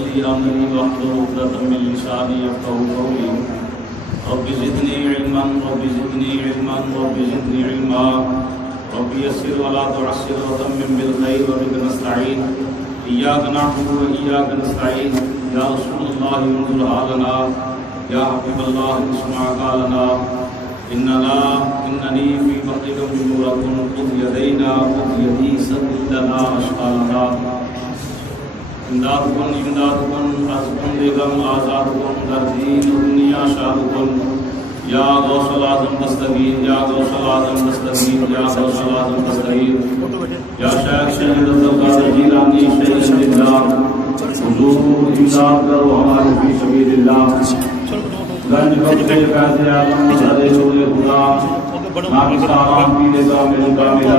لي أمري واحلل عقدة من لساني يفقهوا قولي رب زدني علما رب زدني علما رب زدني علما رب يسر ولا تعسر وتمم بالخير وبك نستعين إياك نعبد وإياك نستعين يا رسول الله انظر حالنا يا حبيب الله اسمع قالنا إنني في بطنك بنورة خذ يدينا خذ يدي سدد لنا أشقالنا امدادكم رزقكم بیگم آزادکم در دین و دنیا شادکم یا غوث العظم دستگیر یا غوث العظم دستگیر یا غوث العظم دستگیر یا شیخ شہید عبدالقادر جیلانی شہید اللہ حضور امداد کرو ہمارے فی سبیل اللہ گنج بخش فیض اعظم مدد نور خدا ناقص آرام کی رضا میں کاملہ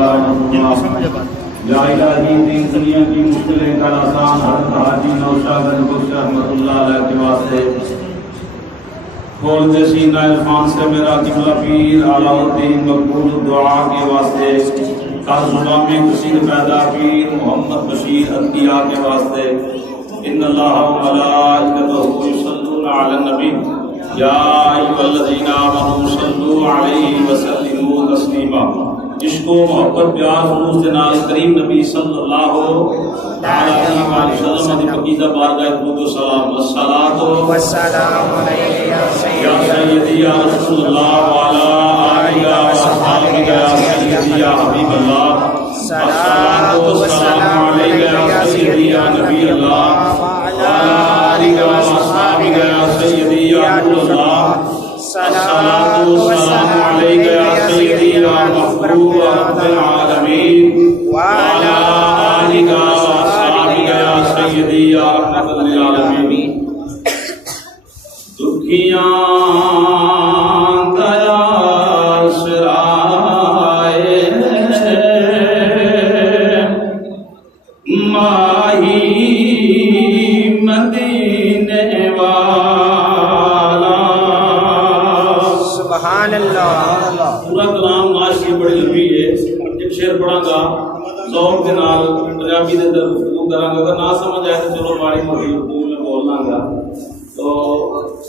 یا الہی دین دنیا کی مشکلیں کر آسان حضرت حاجی نوشاد گنج بخش رحمۃ اللہ علیہ کے واسطے کھول دے سینہ عرفان سے میرا قبلہ پیر علاء الدین مقبول دعا کے واسطے کاظم کثیر پیدا پیر محمد بشیر عطیہ کے واسطے ان اللہ و ملائکتہ یصلون علی النبی یا ایھا الذین آمنوا صلوا علیہ وسلموا تسلیما عشق و محبت پیار خلوص کے نال کریم نبی صلی اللہ علیہ وسلم دی پاکیزہ بارگاہ درود و سلام الصلاۃ والسلام علیک یا سیدی یا رسول اللہ وعلی آلہ و اصحابہ یا سیدی یا حبیب اللہ الصلاۃ والسلام علیک یا سیدی یا نبی اللہ وعلی آلہ و اصحابہ یا سیدی یا نور اللہ الصلاۃ والسلام علیک یا سیدی یا محبوب رب العالمین وعلی آلہ و اصحابہ یا سیدی یا رحمت للعالمین دکھیاں دیا سرائے ماہی مدینے والا سبحان اللہ پورا کلام معاشی بڑی لمبی ہے ایک شعر پڑھا گا ذوق کے نال پنجابی دے اندر گفتگو کراں گا اگر نہ سمجھ آئے تو چلو ماڑی موٹی اردو میں بولنا گا تو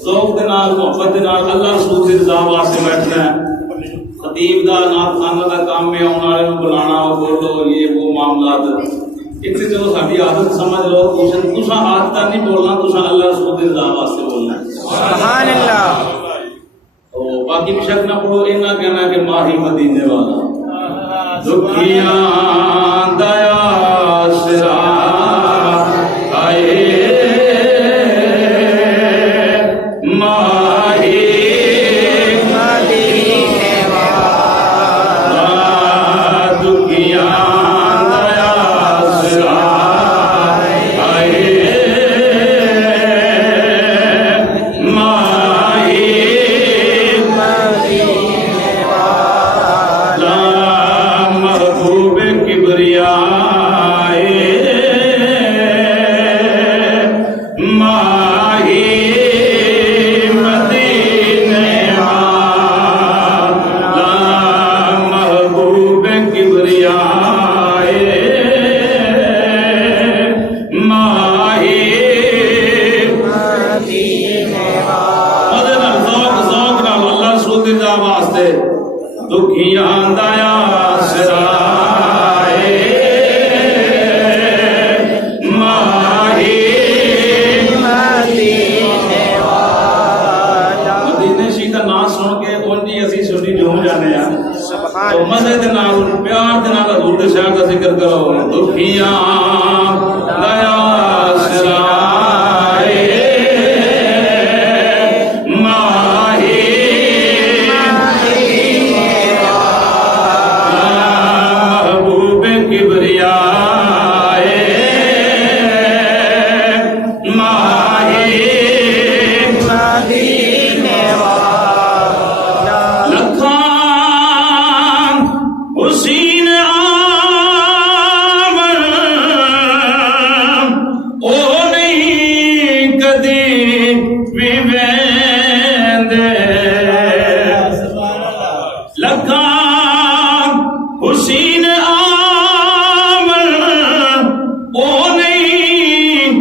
ذوق کے نال محبت کے نال اللہ رسول کی رضا واسطے بیٹھنا ہے خطیب دا نعت خانہ دا کام میں آنے والے نوں بلانا اور بولو یہ وہ معاملات ایک سے چلو ساری عادت سمجھ لو تساں عادت نہیں بولنا تساں اللہ رسول کی رضا واسطے بولنا ہے سبحان اللہ تو باقی بھی شک نہ پڑھو اینا کہنا کہ ماہی مدینے والا دکھیاں دیا سرا آئے ماہی مدینے والا دکھیاں دیا سرا آئے ماہی مدینے والا محبوب کبریائے ماہی مدینے والا محبوب کبریائے ماہی مدینے والا مدد نال ذوق نال اللہ رسول دی رضا واسطے دکھیاں دیا سرائے ماہی مدینے والا مدینے شی دا نام سن کے اونجی اسی سنی جھوم جانے ہیں سبحان تو مزے دے نال پیار دے نال حضور دے شاہ دا ذکر کرو دکھیاں دیا سرائے ماہی محبوب کبریائے ماہی مدینے والا لکھاں حسین آمن او نہیں کدی بھی ویندے لکھاں حسین آمن او نہیں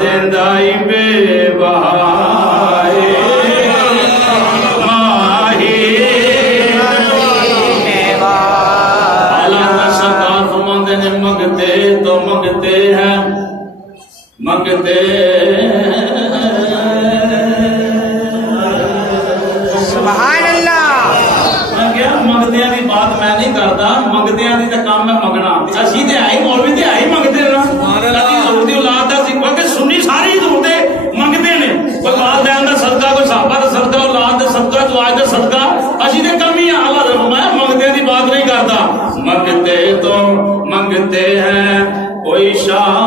دیندائی بے بہائے ماہی اللہ کا سرکار فرماتے ہیں منگتے تو منگتے ہیں منگتے سبحان اللہ منگدیاں دی بات میں نہیں کرتا منگدیاں دی تے کام میں منگنا اسی تے آئی مولوی تے آئی منگدے نا کدی حضور دی اولاد دا ذکر کہ سنی ساری حضور دے منگدے نے کوئی والدین دا صدقہ کوئی صحابہ دا صدقہ اولاد دا صدقہ دعا دا صدقہ اسی تے کم ہی اللہ نے فرمایا منگدے دی بات نہیں کرتا منگتے تو منگتے ہیں کوئی شاہ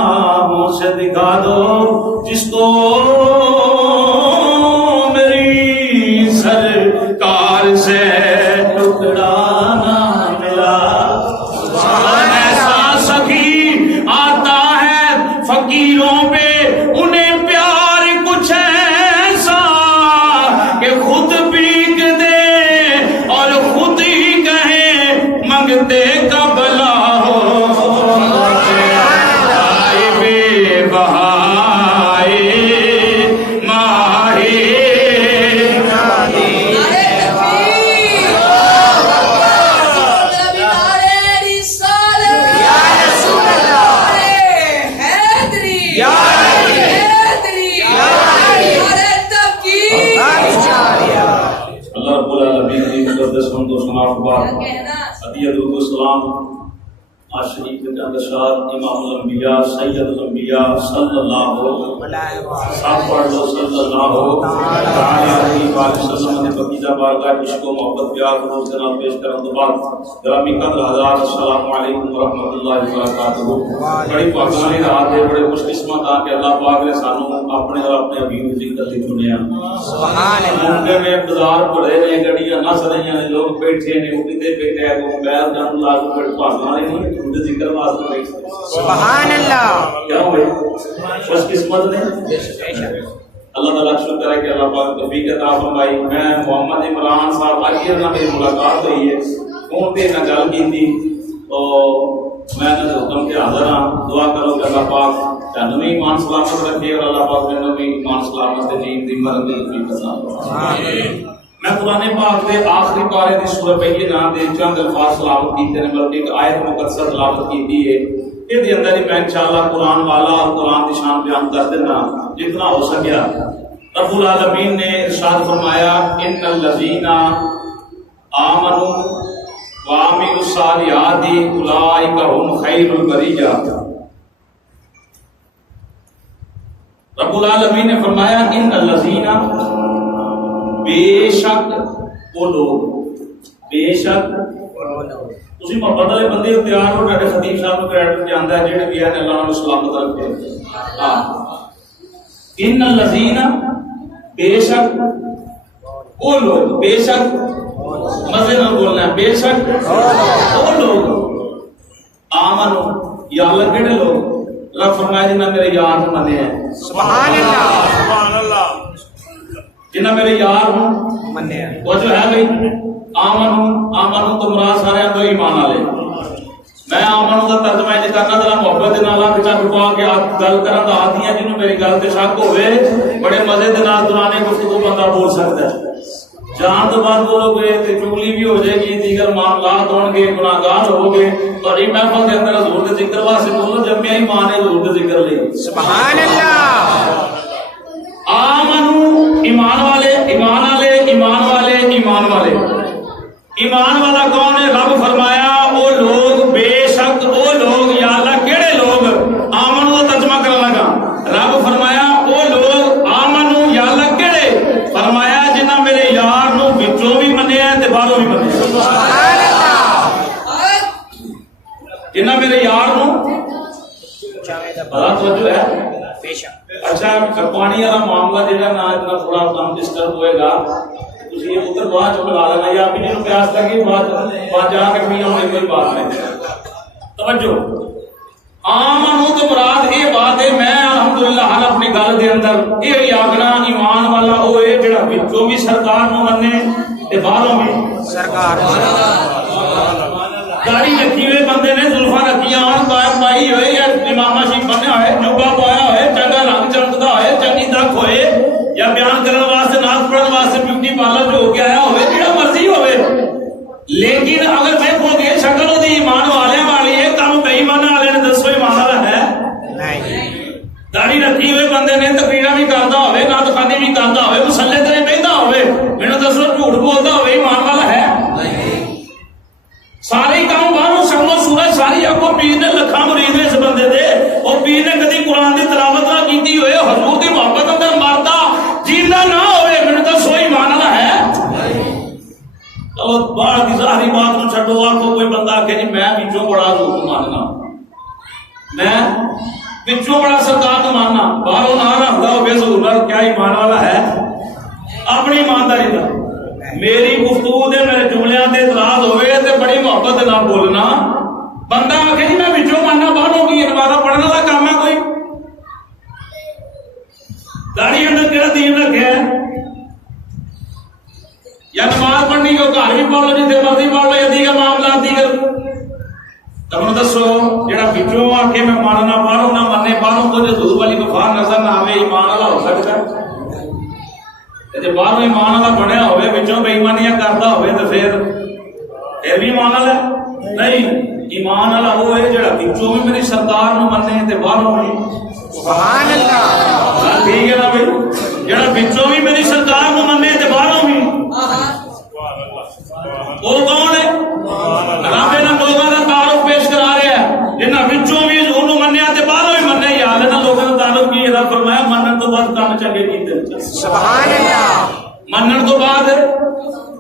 منہ سے دکھا دو جس کو میری سرکار سے ٹکڑا نہ ملا ایسا سخی آتا ہے فقیروں پہ انہیں پیار کچھ ایسا کہ خود بھیگ دے اور خود ہی کہے منگتے کا بلا ہو آئے بے بہائے ماہی اللہ رب العالمین کی مقدس حمد و ثنا و عطیت و سلام آج شریف کے اندر شاد امام الانبیاء سید الانبیاء صلی اللہ صاحب پڑھ لو صلی اللہ تعالی علیہ وسلم نے بقیدہ بارگاہ عشق و محبت پیار روز جناب پیش کرنے کے بعد گرامی قدر حضرات السلام علیکم ورحمۃ اللہ وبرکاتہ بڑی پاکانی رات ہے بڑے خوش قسمت آ کہ اللہ پاک نے سانوں اپنے اور اپنے حبیب ذکر دی چنیا سبحان اللہ مونڈے میں بازار پڑے نے گڑیاں نس رہی ہیں لوگ بیٹھے نے اٹھتے بیٹھے ہیں موبائل جان لا کے پاکانی نہیں ذکر واسطے بیٹھے سبحان اللہ کیا ہوئے خوش قسمت نے اللہ تعالیٰ شکر ہے کہ اللہ پاک توفیق عطا فرمائی میں محمد عمران صاحب آج یہ نہ میری ملاقات ہوئی ہے فون پہ نہ گل کی تھی تو میں نے حکم کے حاضر ہاں دعا کرو کہ اللہ پاک تینوں بھی ایمان سلامت رکھے اور اللہ پاک تینوں بھی ایمان سلامت دین دی مرد دی عطا فرمائے میں قرآن پاک دے آخری پارے دی سورہ بینہ دے چند الفاظ تلاوت کیتے ہیں بلکہ ایک آیت مقدسہ تلاوت کی ہے یہ دی اندر ہی میں انشاءاللہ قرآن والا اور قرآن کی شان بیان کر دینا جتنا ہو سکیا رب العالمین نے ارشاد فرمایا ان الذین آمنوا وعملوا الصالحات اولئک هم خیر البریہ رب العالمین نے فرمایا ان الذین بے شک وہ لوگ بے شک تسی محبت والے بندے تیار ہو ڈاڈے خطیب صاحب کو کریڈٹ جاندا ہے جڑے بھی ہیں اللہ نے سلامت رکھے ہاں ان الذین بے شک وہ لوگ بے شک مزے نہ بولنا ہے بے شک وہ لوگ آمنو یا اللہ کہڑے لوگ رب فرمائے جنہ میرے یار منے ہیں سبحان اللہ سبحان اللہ جنہ میرے یار ہوں منے وہ جو ہے بھئی آمن تو مراد سارے اندر ایمان والے میں آمن کا ترجمہ یہ کرنا ذرا محبت دے نال اکھ چک پا کے گل کرن دا آتی ہے جنوں میری گل تے شک ہوے بڑے مزے دے نال درانے گفتگو بندہ بول سکتا ہے جان تو بعد بولو گے تے چگلی بھی ہو جائے گی دیگر معاملات ہون گے گناہگار ہو گے اور یہ محفل دے اندر حضور دے ذکر واسطے بولو جمعہ ایمان ہے حضور دے ذکر لئی سبحان اللہ آمنو ایمان والے ایمان والے ایمان والے ایمان والے ایمان والا کون ہے رب فرمایا وہ لوگ بے شک وہ لوگ یا اللہ کیڑے لوگ آمن کو ترجمہ کرنے لگا رب فرمایا وہ لوگ آمنو یا اللہ کیڑے فرمایا جنہ میرے یار نو وچوں بھی منیا ہے تے باہروں بھی منیا سبحان اللہ جنہ میرے یار نو بڑا توجہ ہے بے شک اچھا پانی والا معاملہ جہاں نہ اتنا تھوڑا کم ڈسٹرب ہوئے گا تسی یہ ادھر بعد چ بلا لینا یا اپنی نو پیاس لگی بعد جا کے پی ہونے کوئی بات نہیں توجہ آمنو تو مراد یہ بات ہے میں الحمدللہ ہر اپنی گل دے اندر یہ آگنا ایمان والا وہ ہے جڑا وچوں بھی سرکار نو منے تے باہروں بھی سرکار داڑھی رکھی ہوئے بندے نے زلفاں رکھیاں ہون قائم پائی ہوئے یا امامہ شریف بنیا ہوئے جوبا پایا ہوئے چنگا رنگ داڑھی رکھی ہوئے بندے نے تقریرا بھی کرتا ہوئے نعت خوانی بھی کرتا ہوئے مسلے تے بہتا ہوئے مینوں دسو جھوٹ بولتا ہوئے ایمان والا ہے سارے کام باہروں سنگو سورج ساری آگوں پیر نے لکھاں مرید اس بندے دے اور پیر نے کدی قرآن دی تلاوت نہ کیتی ہوئے حضور دی محبت اندر مردا جیندا نہ ہوئے مینوں دسو ایمان والا ہے اور باہر کی ظاہری بات نو چھڈو آکھو کوئی بندہ آکھے جی میں وچوں بڑا حضور کو ماننا میں وچوں بڑا سرکار کو ماننا باہروں نہ رکھدا ہوے حضور نال کیا ایمان والا ہے اپنی ایمانداری دا میری گفتگو دے میرے جملیاں تے اعتراض ہوئے تے بڑی محبت نہ بولنا بندہ آکھے جی میں وچوں ماننا باہروں کی نمازاں پڑھنے دا کام ہے کوئی داڑھی اندر کیڑا دین رکھیا ہے یا نماز پڑھنی کو گھر بھی پڑھ لو جتنے مرضی پڑھ لو یا دیگر معاملات دیگر تم دسو جہاں بچوں آ کے میں ماننا باہروں نہ ماننے باہروں تو حضور والی وفا نظر نہ آئے ایمان والا ہو سکتا ہے جب باہروں ایمان والا بنیا ہوئے بچوں بے ایمانیاں کرتا ہوئے تو پھر بھی ایمان والا ہے نہیں ایمان والا وہ ہے جہاں بچوں بھی میری سرکار نو منے تے باہروں بھی سبحان اللہ ٹھیک ہے نا بھائی جہاں بچوں بھی میری سرکار نو منے تے باہروں بھی وہ کون ہے رب انہاں لوگوں کا تعارف پیش کرا رہا ہے جنہاں وچوں بھی حضور نو منیا تے باہروں بھی منیا یاد ہے نا لوگوں کا تعارف کی اللہ فرمایا منن تو بعد کام چنگے کیتے سبحان اللہ منن تو بعد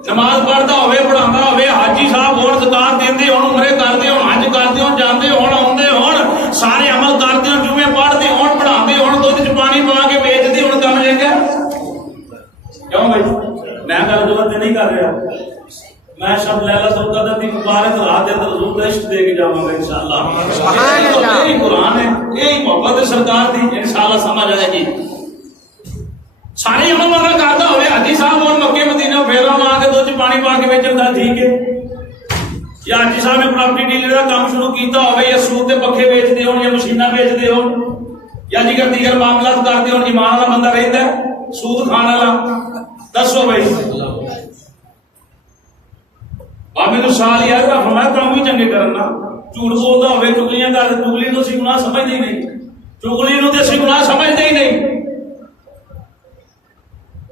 نماز پڑھتا ہوئے پڑھاتا ہوئے حاجی صاحب ہون زکات دیندے ہون عمرے کردے ہون حج کردے ہون جاندے ہون اوندے ہون سارے عمل کردے ہون جمعے پڑھدے ہون پڑھاندے ہون دودھ وچ پانی پا کے بیچدے ہون کم چنگا کیوں بھائی میں گل غلط نہیں کر رہا میں شب لیلۃ القدر دی مبارک رات دے اندر حضور کا عشق دے کے جاواں گا انشاءاللہ سبحان اللہ یہ قرآن ہے یہ محبت سرکار دی انشاءاللہ سمجھ آئے گی سارے عمل والا کرتا ہوئے حاجی صاحب اور مکے مدینہ پھیرا مار کے دودھ پانی پا کے بیچدا ٹھیک ہے یا حاجی صاحب نے پراپرٹی ڈیلر کا کام شروع کیتا ہوئے یا سود دے پکھے بیچدے ہون یا مشیناں بیچدے ہون یا دیگر معاملات کرتے ہون ایمان والا بندہ رہندا ہے سود کھان والا دسو بھائی بابے تو سال یار کا فرمایا کام بھی چنگے کرنا جھوٹ بولتا ہوئے چگلیاں کر چگلی تو اسی گناہ سمجھتے ہی نہیں چگلی نو تے اسی گناہ سمجھتے ہی نہیں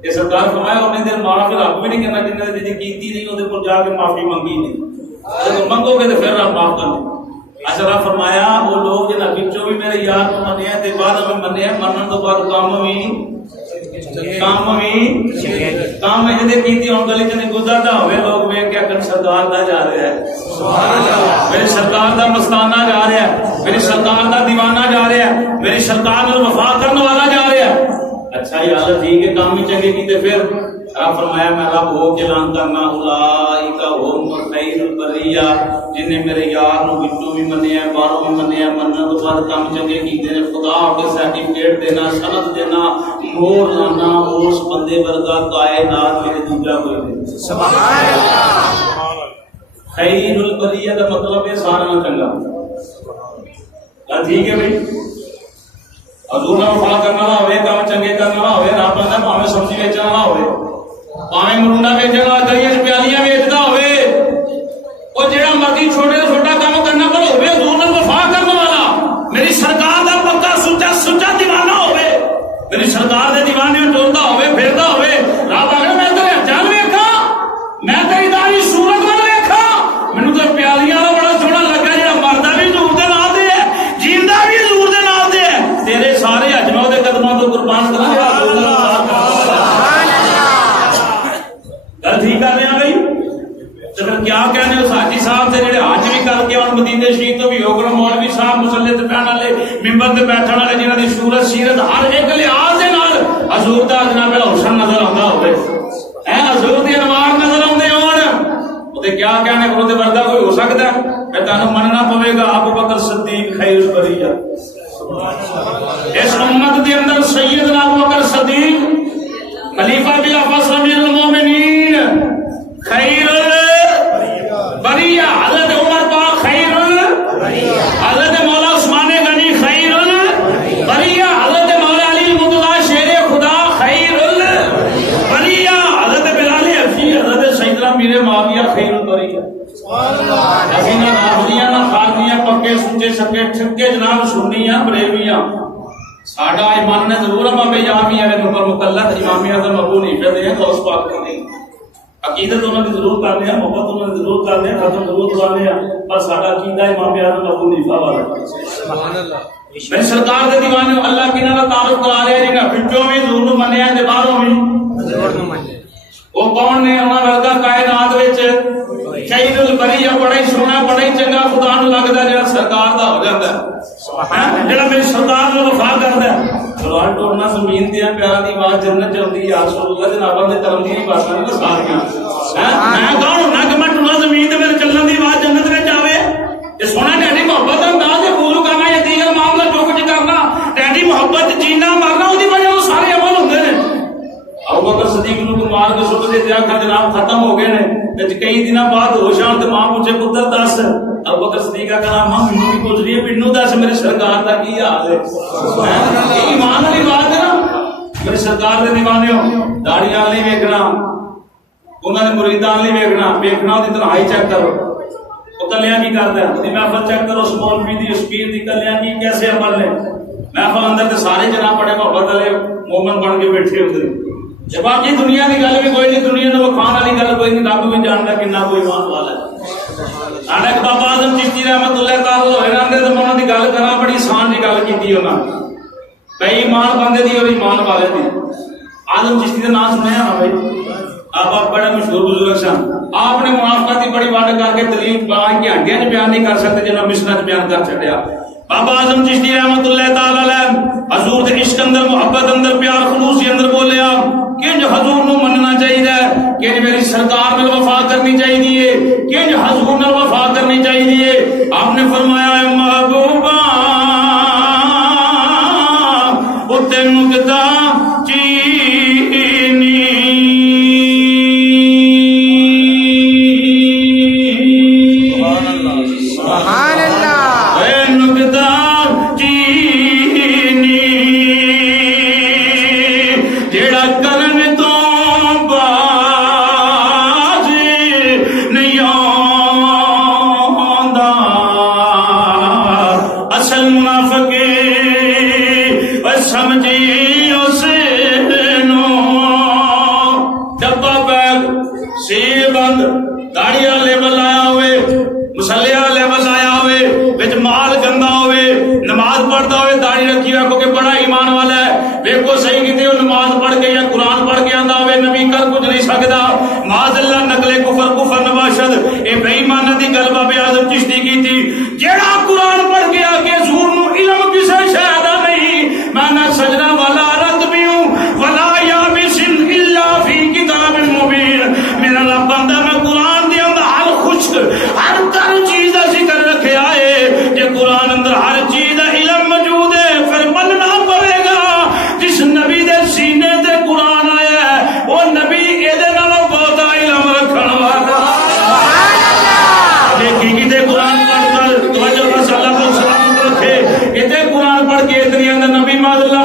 یہ سرکار فرمایا اپنے دل معاف رب بھی نہیں کرنا جنہیں نے کیتی نہیں وہ کو جا کے معافی منگی نہیں جب منگو گے تو پھر رب معاف کر دے اچھا رب فرمایا وہ لوگ جنہاں وچوں بھی میرے یار کو منے ہیں تے بعد میں منے ہیں منن تو بعد کام میں جدے کیتی ہوں گلی چنے گزرتا ہوئے لوگ ویکھ کے اکن سرکار دا جا رہا ہے سبحان اللہ میری سرکار دا مستانہ جا رہا ہے میری سرکار دا دیوانہ جا رہا ہے میری سرکار نال وفا کرنے والا جا رہا ہے اچھا یا اللہ ٹھیک ہے کام بھی چنگے کیتے پھر آپ فرمایا میں رب ہو کے اعلان کرنا اولئک هم خیر البریہ جنہیں میرے یار نو وچوں بھی منیا باہروں بھی منیا منن تو بعد کام چنگے کیتے نے خدا کے سرٹیفکیٹ دینا سند دینا مور لانا اس بندے ورگا کائنات میں دوجا کوئی نہیں سبحان اللہ خیر البریہ کا مطلب ہے سارا چنگا ٹھیک ہے بھائی حضور نے وفا کرنا نہ ہوئے کام چنگے کرنا نہ ہوئے رب نے پاویں سبزی بیچنا نہ ہوئے پاویں مرونڈا بیچنا دریاں پیالیاں بیچدا ہوئے او جڑا مرضی چھوٹے تو چھوٹا کام کرنا پر ہوئے حضور نے وفا کرنے والا میری سرکار دا پکا سچا دیوانہ ہوئے میری سرکار دے دیوانے میں ٹوردا ہوئے پھردا ہوئے رب آکھے میں تیرے جان ویکھا میں تیری داڑھی صورت ول ویکھا مینوں تے پیالیاں والا بڑا سوہنا لگا جڑا مردا بھی حضور دے نال دے ہے جیندا بھی حضور دے نال دے ہے تیرے سارے اجماع دے قدماں تو قربان کرنا گل ٹھیک کر رہے ہیں بھائی تو پھر کیا کہنے اس حاجی صاحب سے جڑے حج بھی کر کے اور مدینے شریف تو بھی ہو گئے مولوی صاحب مصلی تے بیٹھن والے منبر تے بیٹھن والے جنہاں دی صورت سیرت ہر ایک لحاظ دے نال حضور دا جناب حسن نظر آندا ہوے اے حضور دی انوار نظر آندے ہون اوتے کیا کہنے وہ تے ورگا کوئی ہو سکدا ہے کہ تانوں مننا پوے گا ابو بکر صدیق خیر البریہ اس امت دے اندر سیدنا ابو بکر صدیق خلیفہ بلا فصل امیر المومنین خیر البریہ حضرت عمر پاک خیر البریہ حضرت مولا عثمان غنی خیر البریہ حضرت مولا علی مطلع شیر خدا خیر البریہ حضرت بلال حبشی حضرت سیدنا میر معاویہ خیر البریہ حسینہ رافضیاں نہ خارجیاں پکے سچے سکے چھکے جناب سنیاں بریویاں ساڈا ساڈا ایمان نے ضرور امام جامعہ نے نمبر مقلد امام اعظم ابو حنیفہ دے ہیں غوث پاک کو نہیں عقیدت انہوں نے ضرور کرنے ہیں محبت انہوں نے ضرور کرنے ہیں ختم ضرور کرنے ہیں پر ساڈا عقیدہ امام اعظم ابو حنیفہ والا سبحان اللہ میری سرکار دے دیوانے اللہ کی نال تعارف کرا رہے ہیں جنہاں پچھوں بھی ضرور نو منیا تے باہروں بھی ضرور نو منیا وہ کون نے انہاں ورگا کائنات وچ سید البریہ بڑا ہی سونا بڑا ہی چنگا خدا نو لگدا جڑا سرکار دا ہو جاندا ہے سبحان اللہ جڑا میری سرکار نو وفا کردا ہے قرآن ٹورنا زمین دیا پیارا دی آواز جنت چلدی یا رسول اللہ جناباں دے کرم دی باتاں نے ساریاں میں کون ہونا کہ میں ٹورنا زمین تے میرے چلن دی آواز جنت وچ آوے یہ سونا ڈیڈی محبت دا انداز ہے وضو کرنا یا دیگر معاملہ جو کچھ کرنا ڈیڈی محبت جینا مرنا اودی وجہ تو سارے عمل ہوندے نے ابو بکر صدیق نو کو مار کے سٹ دے دیا کہ جناب ختم ہو گئے نے تے کئی دنوں بعد ہوش آن تے ماں پوچھے پتر دس ابو بکر صدیق کا کہنا ماں مینوں بھی پوچھ رہی ہے مینوں دس میرے سرکار دا کی حال ہے یہ ایمان والی بات ہے نا میرے سرکار دے دیوانے ہو داڑیاں نہیں ویکھنا انہاں دے مریداں نہیں ویکھنا ویکھنا دی تنہائی چیک کرو وہ کلیاں کی کردا ہے تے محفل چیک کرو سپول بھی دی اسپیڈ دی کلیاں کی کیسے عمل نے محفل اندر تے سارے جناب بڑے محبت والے مومن بن کے بیٹھے ہوندے جب باقی دنیا کی گل بھی کوئی نہیں دنیا نے وہ کھان والی گل کوئی نہیں رب بھی جانتا کتنا کوئی ایمان والا ہے ساڈا بابا اعظم چشتی رحمت اللہ تعالی ہوئے رہندے تے انہاں دی گل کراں بڑی آسان جی گل کیتی انہاں بے ایمان بندے دی اور ایمان والے دی اعظم چشتی دا نام سنیا نا بھائی آپ بڑے مشہور بزرگ سن آپ نے موافقت کی بڑی وڈ کر کے دلیل بیان کی ہڈیاں چ بیان نہیں کر سکتے جنہاں مشناں چ بیان کر چھڈیا بابا اعظم چشتی رحمت اللہ تعالی علیہ حضور دے عشق اندر محبت اندر پیار خلوص اندر بولیا کہ حضور نو مننا چاہیے کہ میری سرکار میں وفا کرنی چاہیے کہ حضور نال وفا کرنی چاہیے آپ نے فرمایا اے محبوبا او تینوں کدا چینی سبحان اللہ اے نکدا چینی جیڑا کرن تو باز نہیں آندا اصل منافق اے سمجھی اس نو ڈبا بیگ سیل بند داڑھی والے بلایا ہوئے مسلح والے آیا ہوئے وچ مال گندا ہوئے نماز پڑھتا ہوئے داڑھی رکھی ہوئے کیونکہ بڑا ایمان والا ہے ویکھو صحیح کیتے وہ نماز پڑھ کے یا قرآن پڑھ کے آندا ہوئے نبی کر کچھ نہیں سکدا معاذ اللہ نقل کفر نباشد اے بے ایمان دی گل بابے اعظم چشتی کی تھی جیڑا قرآن پڑھ کے آ کے حضور نو علم کسے شے دا نہیں میں نہ سجدہ والا رت بھی ہوں ولا یابس الا فی کتاب مبین میرا رب بندہ میں قرآن دے اندر ہر خشک ہر تر چیز دا ذکر رکھے آئے کہ قرآن اندر ہر چیز دا علم موجود ہے پھر مننا پڑے گا جس نبی دے سینے تے قرآن آیا ہے وہ نبی اے دے نالوں بہت علم رکھن والا دیکھی کہ تے قرآن پڑھ کر توجہ بس اللہ کو سلامت رکھے کہ تے قرآن پڑھ کے اتنی اندر نبی ماذ اللہ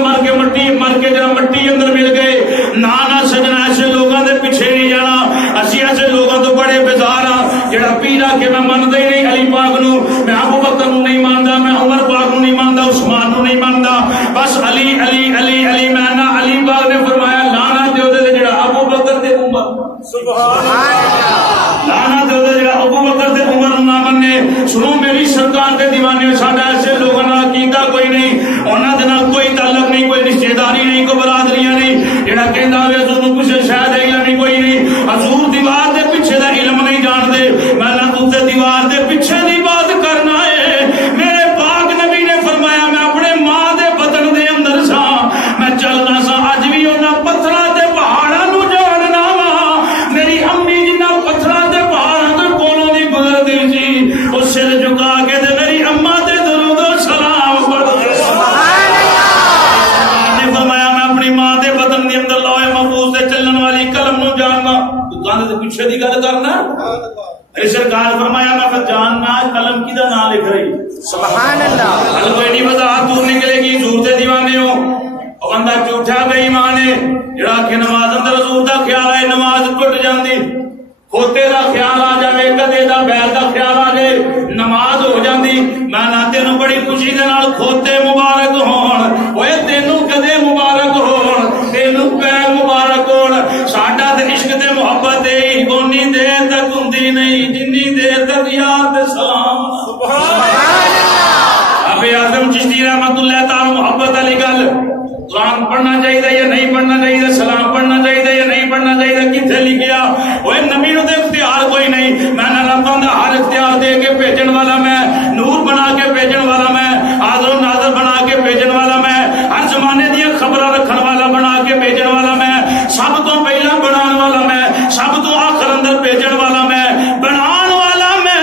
مر کے جرا مٹی اندر مل گئے نانا سجنا ایسے لوگوں دے پیچھے نہیں جانا اسی ایسے لوگوں تو بڑے بیزار ہاں جڑا پیرا کہ میں مندا ہی نہیں علی پاک نو میں ابو بکر نو نہیں ماندا میں عمر پاک نو نہیں ماندا عثمان نو نہیں ماندا بس علی علی علی علی میں نا علی پاک نے فرمایا لانا تے دے جڑا ابو بکر تے عمر سبحان اللہ لانا تے جڑا ابو بکر تے عمر نہ مننے سنو میری سرکار دے دیوانے ساڈا ایسے لوگاں نال عقیدہ کوئی نہیں انہاں دے نال کوئی تعلق نہیں کوئی رشتہ داری نہیں کوئی برادریاں نہیں جڑا کہندا ہوے حضور نو کچھ شاید علم نہیں کوئی نہیں حضور دیوار دے پیچھے دا علم نہیں جان دے میں نہ تو تے دیوار دے پیچھے دی بات کرنا ہے میرے پاک نبی نے فرمایا میں اپنے ماں دے بطن دے اندر سا میں چلنا سا اج بھی انہاں پتھراں تے پہاڑاں نو جاننا وا میری امی جنہاں پتھراں تے پہاڑاں دے کولوں دی گزردی سی او سر جھکا کے تے میری اما تے درود و سلام پڑھدے سبحان اللہ نے فرمایا میں اپنی ماں دے بطن دے اندر لوہے محفوظ تے چلن والی قلم نو جاننا تو گل دے پیچھے دی گل کرنا میری سرکار فرمایا میں پھر جاننا قلم کی دا نام لکھ رہی سبحان اللہ حل کوئی نہیں وضاحت دور نکلے گی حضور دے دیوانے ہو اور بندہ جھوٹا بے ایمان ہے جڑا کہ نماز اندر حضور دا خیال ہے نماز ٹوٹ جاندی کھوتے دا خیال آ جائے کدے دا بیل دا خیال آ جائے نماز ہو جاندی میں نہ تینوں بڑی خوشی دے نال کھوتے مبارک ہون اوے تینوں قدے مبارک ہون تینوں پیر مبارک ہون ساڈا تے عشق تے محبت اونی دیر تک ہوندی نہیں جنی دیر تک یاد سلام سبحان اللہ ابے اعظم چشتی رحمۃ اللہ تعالی محبت علی گل قرآن پڑھنا چاہیے یا نہیں پڑھنا چاہیے سلام پڑھنا چاہیے یا نہیں پڑھنا چاہیے کتنے لکھیا وہ نبی نو تے اختیار کوئی نہیں میں نہ رب دا ہر اختیار دے کے بھیجن والا میں نور بنا کے بھیجن والا میں حاضر و ناظر بنا کے بھیجن والا میں ہر زمانے دی خبراں رکھن والا بنا کے بھیجن والا میں سب تو پہلا بنان والا میں سب تو آخر اندر بھیجن والا میں بنان والا میں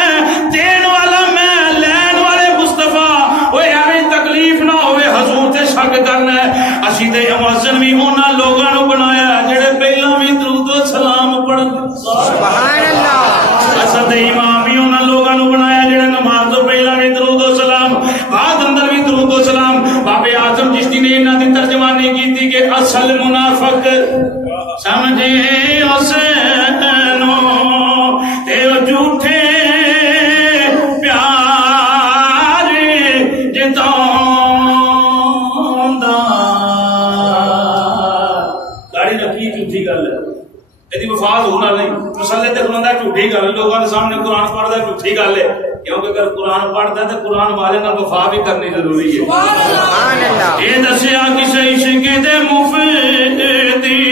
دین والا میں لین والے مصطفیٰ وہ ایویں تکلیف نہ ہوئے حضور تے شک کرنا ہے اسی تے مؤذن بھی انہاں لوگاں نو بنایا جڑے پہلا بھی درود و سلام پڑھن سبحان اللہ اسد امام بھی انہاں لوگاں نو بنایا جڑے نماز تو پہلا بھی درود و سلام بعد اندر بھی درود و سلام بابے اعظم چشتی نے انہاں دی ترجمانی کیتی کہ اصل منافق سمجھے حسینو تے جھوٹے پیار جتاؤں جھوٹھی گل ہے یہ وفاد ہونا نہیں مسلے تے کھلوندا جھوٹھی گل لوگوں کے سامنے قرآن پڑھدا جھوٹھی گل ہے کیونکہ اگر قرآن پڑھدا ہے تو قرآن والے نال وفا بھی کرنی ضروری ہے سبحان اللہ یہ دسیا کسے عشق دے مفتی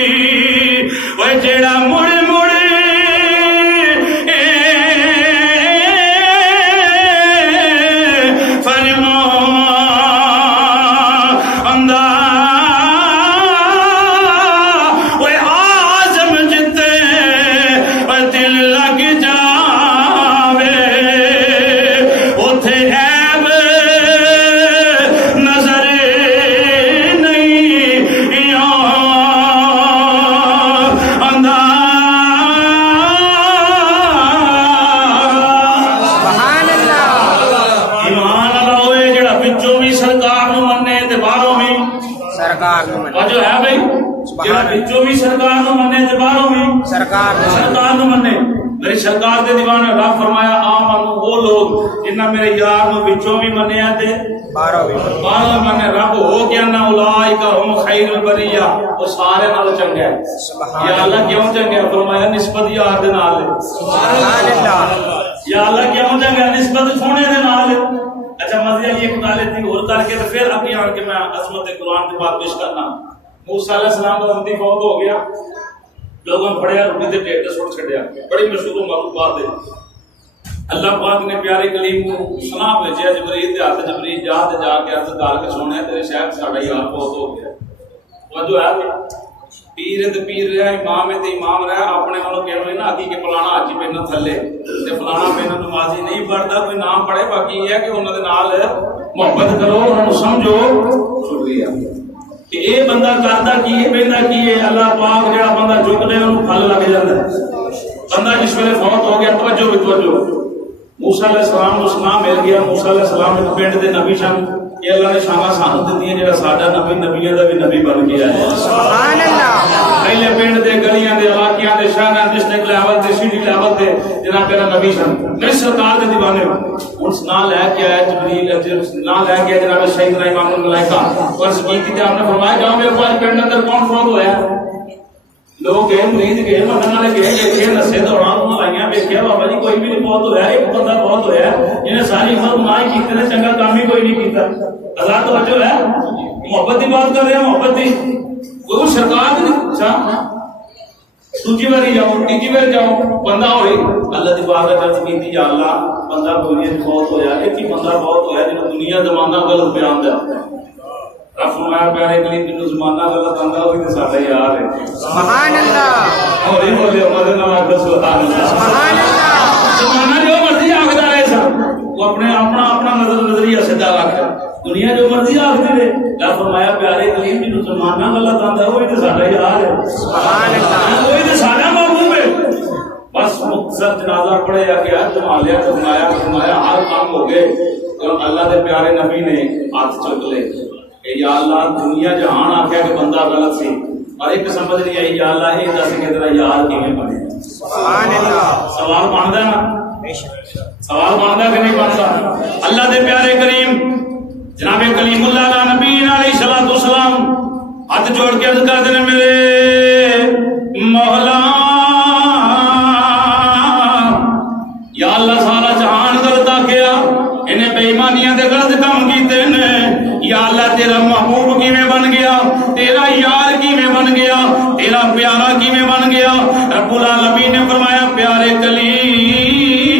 اوے جیڑا مڑ مڑ میری سرکار دے دیوان رب فرمایا آمن وہ لوگ جنہاں میرے یار نو وچوں بھی منیا تے باہروں منے رب ہو گیا نا اولائک ہم خیر البریہ وہ سارے نال چنگا ہے یا اللہ کیوں چنگا ہے فرمایا نسبت یار دے نال ہے سبحان اللہ یا اللہ کیوں چنگا ہے نسبت سونے دے نال ہے اچھا مزے والی ایک گل تھی اور کر کے پھر اپنی آن کے میں عظمت قرآن کی بات پیش کرنا موسیٰ علیہ السلام کا امتی فوت ہو گیا لوگوں نے پڑھیا روٹی تے ٹیک تے سٹ چھڈیا بڑی مشہور و معروف بات ہے اللہ پاک نے پیارے کلیم کو سنا بھیجیا جبرائیل دے ہاتھ جبرائیل جا کے عرض کر کے سونے تیرے شاید ساڈا یار فوت ہو گیا وہ جو ہے پیر تے پیر رہا امام تے امام رہا اپنے والوں کہنے نا کہ فلانا حج پہنا تھلے تے فلانا پہنا نمازی نہیں پڑھتا کوئی نام پڑھے باقی یہ ہے کہ انہاں دے نال محبت کرو انہاں نوں سمجھو شکریہ کہ اے بندہ کرتا کی ہے بندہ کی ہے اللہ پاک جڑا بندہ جھک دے انہوں پھل لگ جاتا ہے بندہ جس ویلے فوت ہو گیا توجہ بھی توجہ موسیٰ علیہ السلام کو سلام مل گیا موسیٰ علیہ السلام نے پنڈ دے نبی شان یہ اللہ نے شانہ سانو دیتی ہے جڑا ساڈا نبی نبیوں دا بھی نبی بن گیا ہے سبحان اللہ پہلے پنڈ دے گلیاں دے علاقیاں دے شہراں ڈسٹرکٹ لیول تے سٹی لیول تے جناب میرا نبی شان میں سرکار دے دیوانے اس نام لے کے آیا جبریل نام لے کے جناب سیدنا امام الملائکہ عرض کی کہ آپ نے فرمایا جاؤ میرے پاس پنڈ اندر کون فوت ہویا لوگ گئے مرید گئے منن والے گئے نسے دوران انہاں لائیاں ویکھیا بابا جی کوئی بھی نہیں بہت ہویا ایک بندہ بہت ہویا جنہیں ساری عمر گناہ کیتے نے چنگا کام ہی کوئی نہیں کیتا اللہ توجہ ہے محبت کی بات کر رہے ہیں محبت کی کوئی سرکار نہیں اچھا دوسری باری جاؤ تیسری بار جاؤ بندہ ہوئی اللہ دی بات عرض کیتی یا اللہ بندہ دنیا بہت ہویا ایک ہی بندہ بہت ہویا جنہیں دنیا زمانہ غلط بیان دیا رب فرمایا پیارے کلیم جنوں زمانہ غلط آندا ہوئی تے ساڈا یار ہے سبحان اللہ اور یہ بولے مدد نواز سبحان اللہ سبحان اللہ زمانہ جو مرضی آکھدا رہے سا وہ اپنے اپنا نظریہ سیدھا رکھدا دنیا جو مرضی آکھدی رہے رب فرمایا پیارے کلیم جنوں زمانہ غلط آندا ہوئی تے ساڈا یار ہے سبحان اللہ ہوئی تے ساڈا محبوب ہے بس مختصر جنازہ پڑھیا گیا جمالیا فرمایا ہر کام ہو گئے تو اللہ دے پیارے نبی نے ہاتھ چک لے کہ یا اللہ دنیا جہان آکھیا کہ بندہ غلط سی اور ایک سمجھ نہیں آئی یا اللہ یہ دس کہ تیرا یار کیویں بنے سبحان اللہ سوال بندا نا سوال بندا کہ نہیں بندا اللہ دے پیارے کریم جناب کلیم اللہ علیہ نبی علیہ الصلوۃ والسلام ہاتھ جوڑ کے عرض کرتے ہیں میرے مولا یا اللہ سارا جہان کرتا کیا انہیں بے ایمانیاں دے غلط کام کیتے ہیں یا اللہ تیرا محبوب کیویں بن گیا تیرا یار کیویں بن گیا تیرا پیارا کیویں بن گیا رب العالمین نے فرمایا پیارے کلیم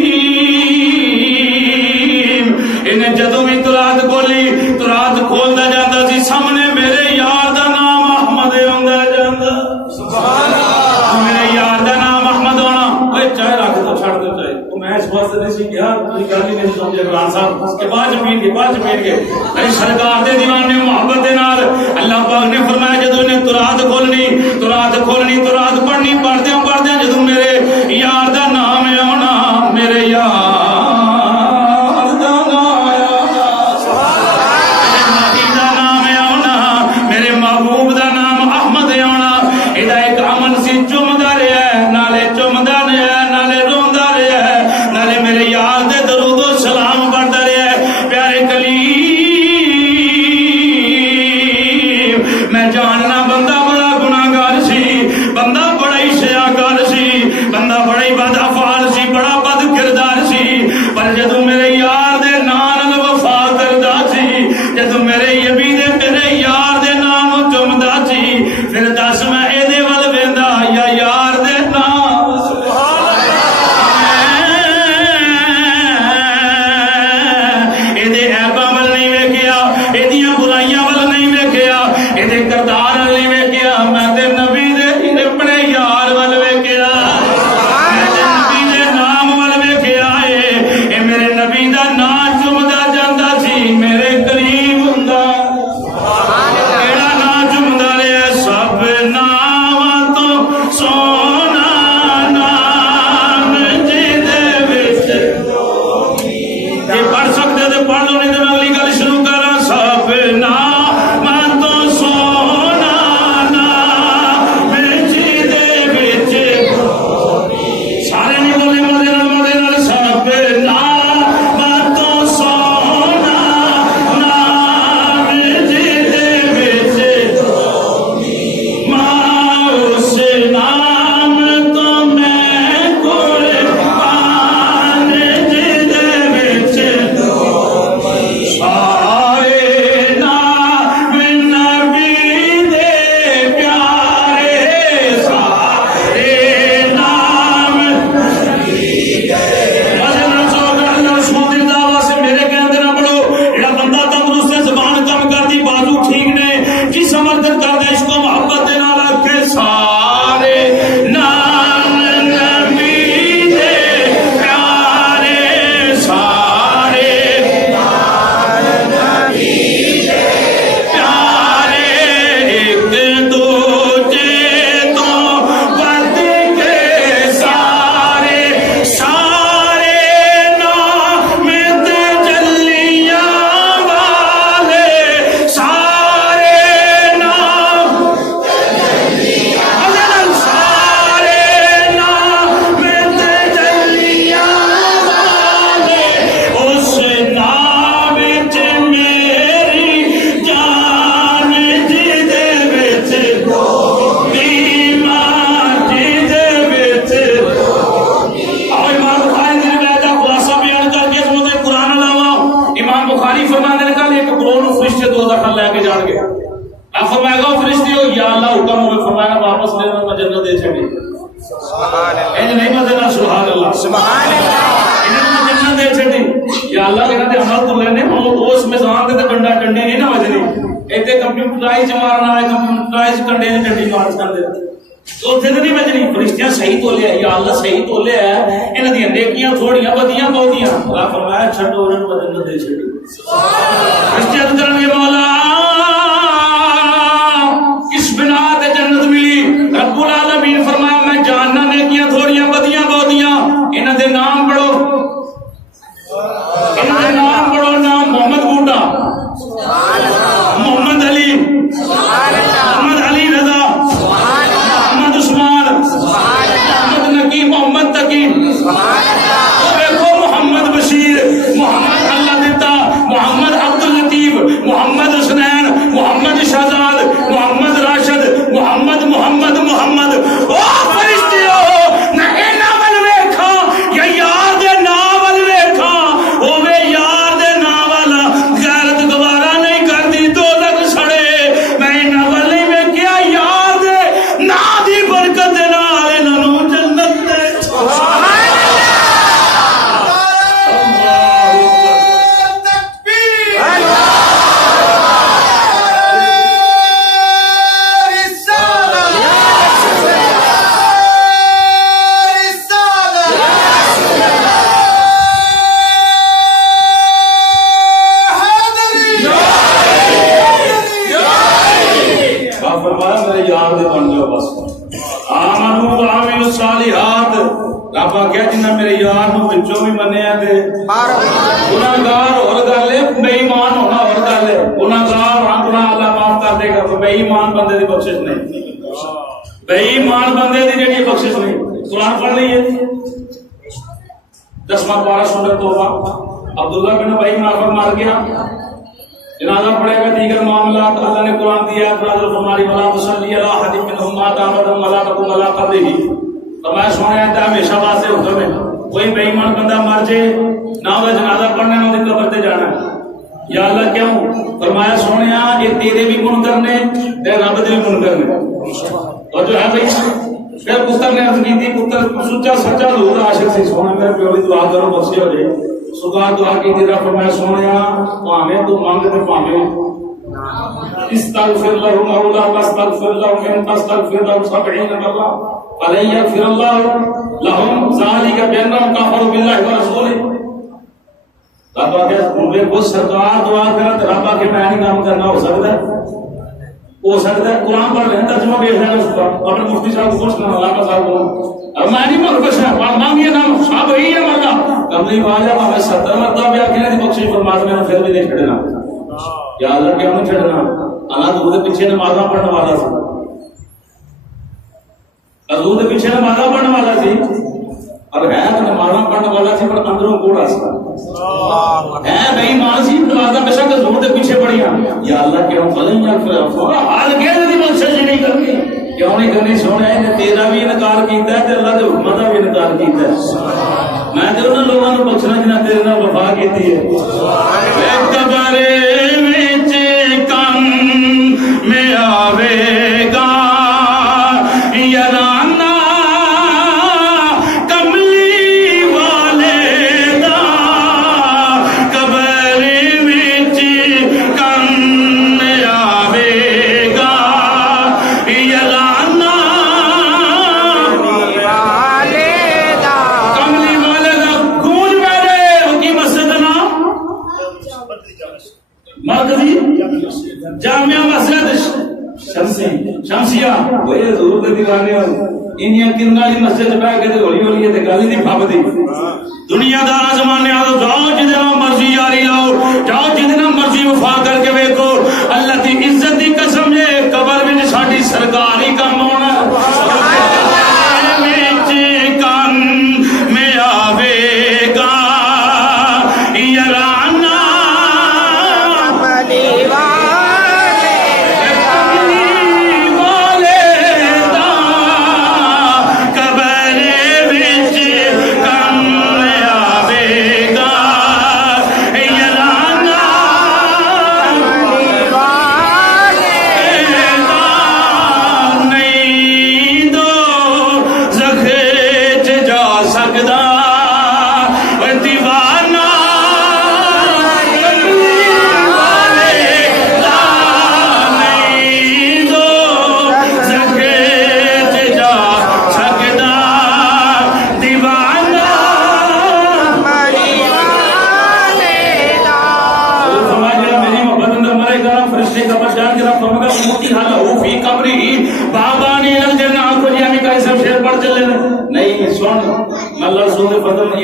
انہیں جدوں بھی ترات کھولی ترات کھولدا جاندا سی سامنے میرے یار دا نام احمد آندا جاندا سبحان اللہ میرے یار دا نام احمد آنا اوے چائے رکھ دو چھڑ دو چائے میں اس واسطے نہیں سی کیا کوئی گل ہی نہیں سمجھے عمران صاحب کہ بعد پین گے اے سرکار دے دیوانے محبت دے نال اللہ پاک نے فرمایا جدوں نے ترات کھولنی ترات پڑھنی پڑھدے جدوں میرے یار دا نام آنا میرے یار محمد یار دے بن جاؤ بس آمنو وعملوا الصالحات رب آخیا جنہیں میرے یار نو وچوں بھی منیا تے گناہگار اور گل ہے بے ایمان ہونا اور گل ہے گناہگار ہاں گناہ اللہ معاف کر دے گا بے ایمان بندے دی بخشش نہیں بے ایمان بندے دی جڑی بخشش نہیں قرآن پڑھ لیے 10واں پارہ سورۃ توبہ عبداللہ بن ابی منافق مار گیا جنازہ پڑھے گا دیگر معاملات اللہ نے قرآن دیا نازل فرمائی ولا تصلی علی احد منهم مات ابدا ولا تقم على قبره فرمایا سونے آتا ہمیشہ واسطے حکم ہے کوئی بے ایمان بندہ مر جائے نہ وہ جنازہ پڑھنے نہ قبر تے جانا یا اللہ کیوں فرمایا سونے یہ تیرے بھی منکر نے تے رب دے بھی منکر نے اور جو ہے بھائی پھر پتر نے عرض کی تھی پتر سچا سچا ضرور عاشق سی سونے میرے پیو دی دعا کرو بخشے ہو جائے صبح دعا کی تھی رب فرمایا سونے پاویں تو مانگ تے پاویں استغفر لهم او لا تستغفر لهم ان تستغفر لهم 70 مرة فلن يغفر الله لهم ذلك بأنهم كفروا بالله ورسوله رب آگے مجھے کچھ سرکار دعا کرا تو رب آگے میں نہیں کام کرنا ہو سکتا ہے قرآن پڑھ لیں ترجمہ بھی ہے اپنے مفتی صاحب کو پوچھنا علامہ صاحب کو اب میں نہیں مرکش ہے مانگیے نام صاحب ہی ہے مرنا کملی واجہ میں 70 مرتبہ بھی آگے نہیں بخشش فرما میں نے پھر بھی نہیں چھڑنا یا اللہ کیا نہیں چھڑنا اللہ تو دے پیچھے نمازہ پڑھنے والا تھا حضور دے پیچھے نمازہ پڑھنے والا تھی اور ہے تو نمازہ پڑھنے والا تھی پر اندروں کوڑا سا ہے بھائی مانسی نمازہ بے شک حضور دے پیچھے پڑھیا یا اللہ کیوں فلن یا پھر حال کہہ دی بخشش نہیں کرنی کیوں نہیں کرنی سونے ہے تیرا بھی انکار کیتا ہے تے اللہ دے حکم دا بھی انکار کیتا ہے میں تے انہاں لوگاں نوں بخشنا جنہاں تیرے نال وفا کیتی ہے قبرے وچ کم میں آوے گا یارانا کملی والے دا قبر وچ کم میں آوے گا یارانا کملی والے دا کون میرے کی مسجد نا مرکزی جامعہ مسجد شمسیہ وہ حضور دے دیوانے انہاں کنگا دی مسجد بیٹھ کے ہولی ہولی تے گالی دی پھب دی دنیا دار زمانے آ جاؤ جتنا مرضی یاری لاؤ جاؤ جتنا مرضی وفا کر کے ویکھو اللہ دی عزت دی قسم ہے قبر وچ ساڈی سرکار ہی کم ہونا وچ کم میں آوے گا یارانا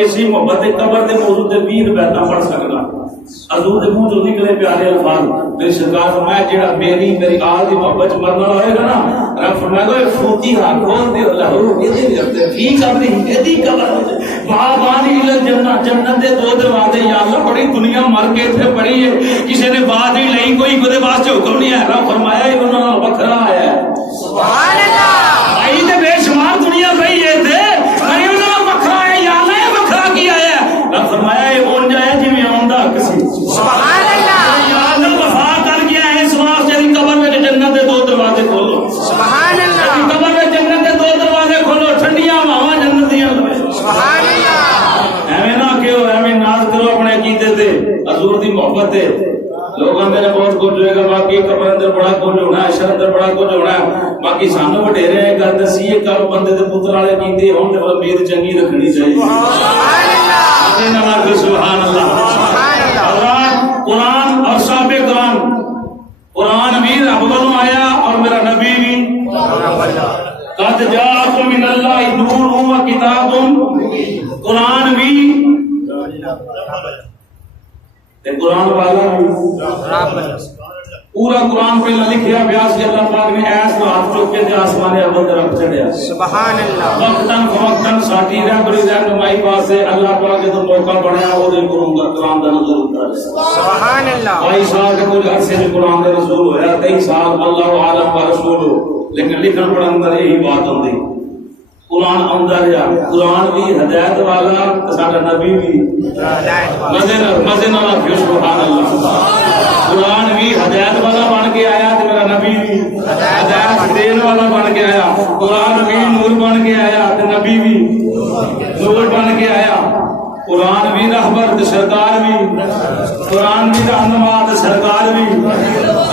اسی محبت قبر دے موضوع تے 20 بیتاں پڑھ سکدا حضور دے منہ چوں نکلے پیارے الفاظ میری سرکار فرمایا جیڑا میری آل دی محبت مرنا ہوئے گا نا رب فرمایا گا فوتی ہاں کھول دے اللہ ایدی کرتے فی قبر ایدی قبر بابانی جنت دے 2 دروازے یا اللہ بڑی دنیا مر کے تھے پڑی ہے کسی نے بات ہی نہیں کوئی کدے واسطے حکم نہیں ہے رب فرمایا یہ انہاں نال وکھرا آیا ہے سبحان اللہ بھائی تے بے شمار دنیا پئی ہے تے فرمایا یہ اون جائے جی میں آندا کسی سبحان اللہ یا اللہ وفا کر گیا ہے اس واسطے دی قبر میں جنت دے 2 دروازے کھولو سبحان اللہ قبر میں جنت دے 2 دروازے کھولو ٹھنڈیاں ہواواں جنت دیاں سبحان اللہ ایویں نہ کہو ایویں ناز کرو اپنے عقیدے تے حضور دی محبت تے لوگاں میرے بہت کچھ ہوئے گا باقی قبر اندر بڑا کچھ ہونا ہے عشر اندر بڑا کچھ ہونا ہے باقی سانو وڈیرے گل دسی ہے کل بندے دے پتر والے کیتے ہون تے امید چنگی رکھنی چاہیے سبحان اللہ قرآن اور صحابہ کرام قرآن امیر افضل آیا اور میرا نبی بھی قد جاءکم من اللہ نور و کتاب، قرآن بھی قرآن والا پورا قرآن پہ لکھیا بیاس کہ اللہ پاک نے ایس کو ہاتھ چوکے دے آسمان اول طرف چڑھیا سبحان اللہ وقتاً فوقتاً ساتھی رہبری رہنمائی پاس سے اللہ پاک کے تو موقع بنایا وہ دل کروں گا قرآن کا نزول ہوتا ہے سبحان اللہ 22 سال کے کچھ عرصے میں قرآن کا نزول ہوا 23 سال اللہ عالم کا رسول ہو لیکن لکھن پڑھ اندر یہی بات ہوتی قرآن اندر یا قرآن بھی ہدایت والا سارا نبی بھی مزے نہ رکھو سبحان اللہ قرآن بھی ہدایت والا بن کے آیا تو میرا نبی بھی ہدایت دین والا بن کے آیا قرآن بھی نور بن کے آیا تو نبی بھی نور بن کے آیا قرآن بھی رہبر تو سرکار بھی قرآن بھی رہنما تو سرکار بھی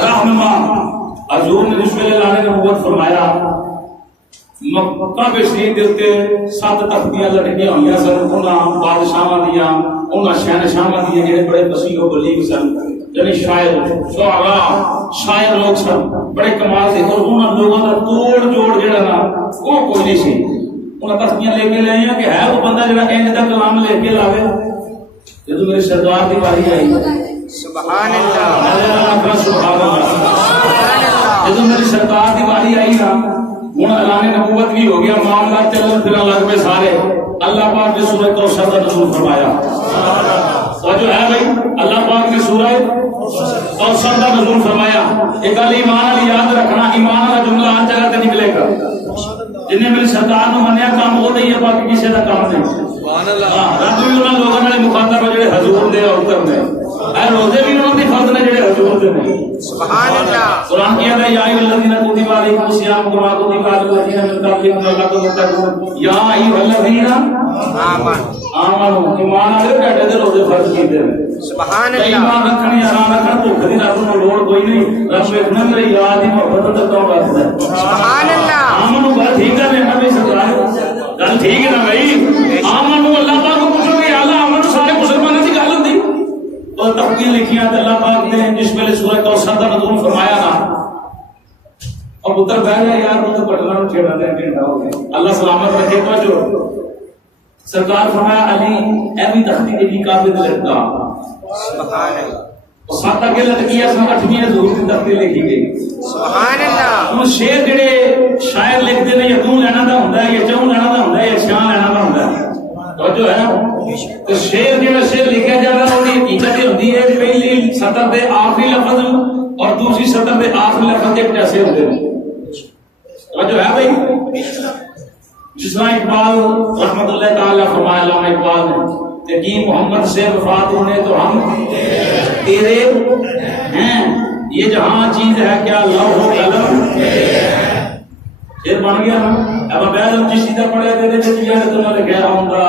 رہنما حضور نے رسول اللہ نے نبوت فرمایا مکہ بشری دے تے 7 تختیاں لٹکیاں ہوئیاں سن انہاں بادشاہاں دیاں انہاں شہنشاہاں دیاں جڑے بڑے بصیر و بلیغ سن یعنی شاعر شعراء شاعر لوگ سن بڑے کمال دے اور انہاں لوگوں دا توڑ جوڑ جڑا نا وہ کوئی نہیں سی انہاں تختیاں لے کے لے آئیں کہ ہے وہ بندہ جڑا انج دا کلام لے کے لاوے جدوں میرے سردار دی باری آئی سبحان اللہ سبحان اللہ جدوں میری سرکار دی باری آئی نا ہوں اعلان نبوت بھی ہو گیا معاملہ چلن پھرن لگ پہ سارے اللہ پاک نے سورہ کوثر کا نزول فرمایا اور جو ہے بھائی اللہ پاک نے سورہ کوثر کا نزول فرمایا ایک گل ایمان والی یاد رکھنا ایمان والا جملہ ہر جگہ تے نکلے گا جن نے میری سرکار نے منیا کام وہ نہیں ہے باقی کسی کا کام نہیں سبحان اللہ رب بھی انہاں لوگوں نے مخاطب ہے جڑے حضور دے اور کرنے اے روزے بھی انہاں دی فرض نے جڑے حضور دے نے سبحان اللہ قرآن کیا ہے یا ایھا الذین کتب علیکم الصیام کما کتب علی الذین من قبلکم لعلکم تتقون یا ایھا الذین آمنوا ایمان والے کہتے ہیں روزے فرض کیتے ہیں سبحان اللہ ایمان رکھنے حرام رکھنا بھوک دی رب نوں لوڑ کوئی نہیں رب اتنا میری یاد ہی محبت تے تو رکھدا ہے سبحان اللہ آمنوا بات ٹھیک ہے نبی سرکار گل ٹھیک ہے نا بھائی آمنوا اللہ پاک کو پوچھو کہ اللہ آمنوا سارے مسلمانوں کی گل ہوندی اور تحقیق لکھیاں اللہ پاک نے جس ویلے سورہ کوثر کا نزول فرمایا نا اور پتر بہ گیا یار وہ تو پٹنا نو چھڑا دے گھنٹہ ہو گیا اللہ سلامت رکھے توجہ سرکار فرمایا علی اے بھی تختی دے کی قابل لڑکا سبحان اللہ اور ساتھ اگے لڑکیاں سن 8ویں حضور کی تختی لکھی گئی سبحان اللہ وہ شعر جڑے شاعر لکھتے نے یا تو لینا دا ہوندا ہے یا چوں لینا دا ہوندا ہے یا شان لینا دا ہوندا ہے توجہ ہے تو شعر جڑا شعر لکھا جاتا ہے وہ حقیقت ہوتی ہے پہلی سطر دے آخری لفظ اور دوسری سطر دے آخری لفظ ایک جیسے ہوتے ہیں توجہ ہے بھائی جس طرح اقبال رحمت اللہ تعالی فرمایا علامہ اقبال نے کہ محمد سے وفات ہونے تو ہم تیرے ہیں یہ جہاں چیز ہے کیا لوح و قلم یہ بن گیا نا اب بیان جس چیز پڑھے دے دے چیزاں تو نہ لگا آوندا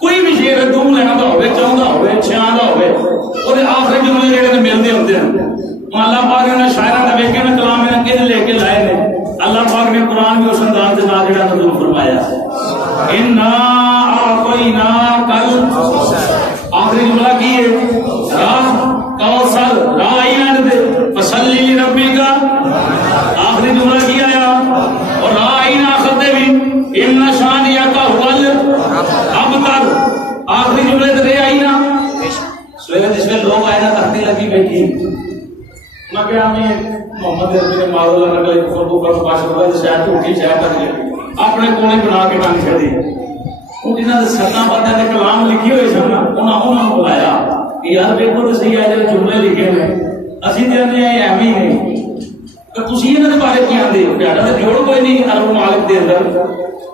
کوئی بھی شعر تم لینا دا ہوے چاہندا ہوے چھاندا ہوے اودے آخری جملے جڑے ملدے ہوندے ہیں اللہ پاک نے شاعراں دا ویکھے نا کلام نے کدے لے کے لائے نے اللہ پاک نے قرآن میں اس انداز سے نازلہ نزول فرمایا انا اعطینا کل آخری جملہ کی ہے کوثر رائنا دے فصلی لربک آخری جملہ کیا ہے اور رائنا خطے بھی ان شانیک هو الابتر آخری جملے دے آئی نا سویرے جس میں لوگ آئے نا تختی لگی بیٹھی نہ کہ ہمیں محمد عربی نے معذ اللہ نقل فرقو کا پاس ہوا ہے شاید تو اٹھی شاید تک لے اپنے کونے بنا کے ٹانگ چھڑ دی وہ جنہاں دے سطح پتہ دے کلام لکھی ہوئے سن انہاں بلایا کہ یار دیکھو تو صحیح ہے جو جملے لکھے ہوئے اسی تے نے ایم ہی نہیں کہ تسی انہاں دے بارے کی آندے ہو تہاڈا تے جوڑ کوئی نہیں ارب مالک دے اندر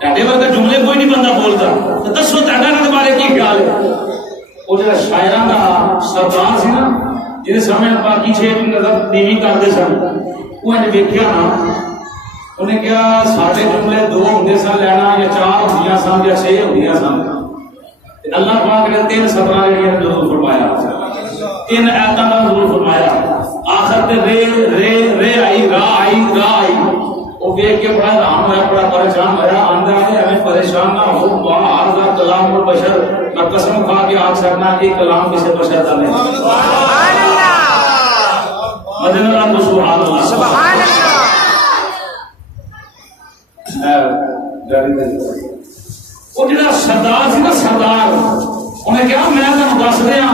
تہاڈے ورگا جملے کوئی نہیں بندہ بولدا تے دسو تہاڈا دے بارے کی خیال ہے وہ جڑا شاعراں دا سردار سی نا جہاں سامنے باقی چھ نظر نیوی کرتے سن وہ ویکیا نا انہیں کیا سارے جملے 2 ہوندے سن لینا یا 4 ہوندیاں سن یا 6 ہوندیاں سن اللہ پاک نے 3 سطراں جڑیاں نزول فرمایا 3 آیاتاں دا نزول فرمایا آخر تے رے آئی را آئی وہ ویکھ کے بڑا حیران ہوا بڑا پریشان ہوا آندا ہے ہمیں پریشان نہ ہو باہر کلام البشر میں قسم کھا کے آج سکنا کہ کلام کسی بشر کا نہیں سبحان اللہ سبحان اللہ وہ جڑا سردار سی نا سردار انہیں کہا میں تمہیں دس دیا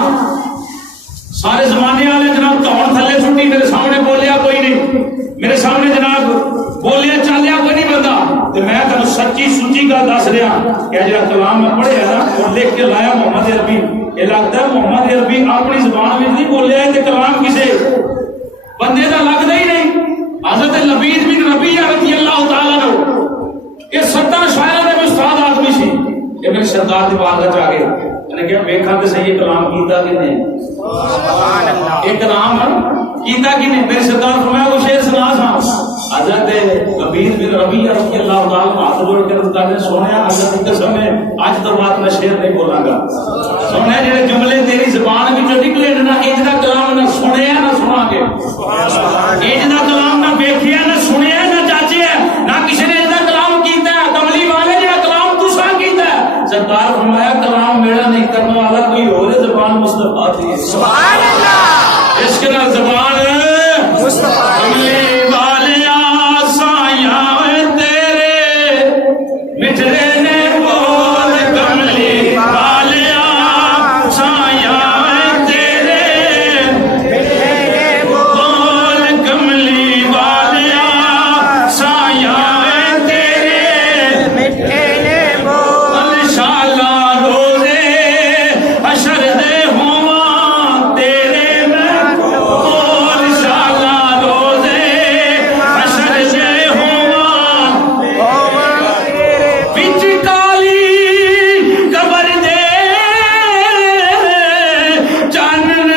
سارے زمانے والے جناب دھون تھلے چھٹی میرے سامنے بولیا کوئی نہیں میرے سامنے جناب بولیا چالیا کوئی نہیں بندہ تو میں تمہیں سچی سچی گل دس رہا کہ جڑا کلام میں پڑھیا نا وہ لکھ کے لایا محمد عربی یہ لگتا ہے محمد عربی اپنی زبان میں نہیں بولیا ہے کہ کلام کسے بندے کا لگتا ہی نہیں حضرت لبید بن ربیعہ رضی اللہ تعالیٰ عنہ یہ 70 شاعروں میں استاد آدمی سی یہ میرے سردار دی بارگاہ جا کے میں نے کہا ویکھا تے صحیح کلام کیتا کہ نہیں سبحان اللہ یہ کلام کیتا کہ نہیں میرے سردار فرمایا وہ شعر سنا سا حضرت لبید بن ربیعہ رضی اللہ تعالیٰ ہاتھ جوڑ کے رضا نے سونیا حضرت کی قسم ہے آج تو بات میں شعر نہیں بولاں گا سونیا جڑے جملے تیری زبان وچوں نکلے نہ انج دا کلام نہ سنیا نہ سنا گے انج دا کلام نہ ویکھیا نہ سنیا نہ چاچیا نہ کسی نے انج دا کلام کیتا ہے کملی والے جڑا کلام تسا کیتا ہے سرکار فرمایا کلام میرا نہیں کرنے والا کوئی اور زبان مصطفیٰ تھی سبحان اللہ اس کے نال زبان مصطفیٰ کملی والے آسایاں تیرے مٹھے نے بول کملی والے آسایاں تیرے مٹھے نے بول کملی والے آسایاں تیرے مٹھے نے بول انشاءاللہ روزے حشر دے ہواں تیرے میں بول انشاءاللہ روزے حشر دے ہواں وچ کالی قبر دے چانن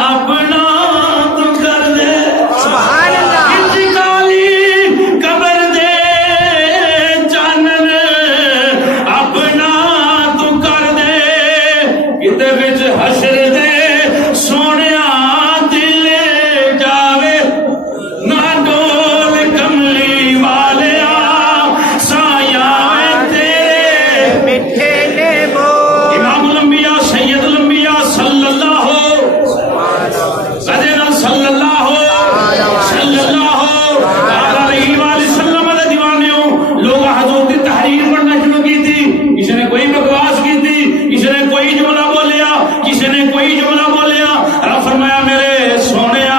اپنا تو کر دے سبحان اللہ وچ کالی قبر دے چانن اپنا تو کر دے کتے وچ حشر دے سونیا دل جاوے نہ ڈول کملی والے سایاں تیرے مٹھے نے بول امام الانبیاء سید الانبیاء صلی اللہ صلی اللہ علیہ وآلہ وسلم علیہ دیوانیوں لوگ حضور کی تحریر پڑھنا شروع کی تھی کسی نے کوئی بکواس کی تھی کسی نے کوئی جملہ بولیا کسی نے کوئی جملہ بولیا رب فرمایا میرے سونیا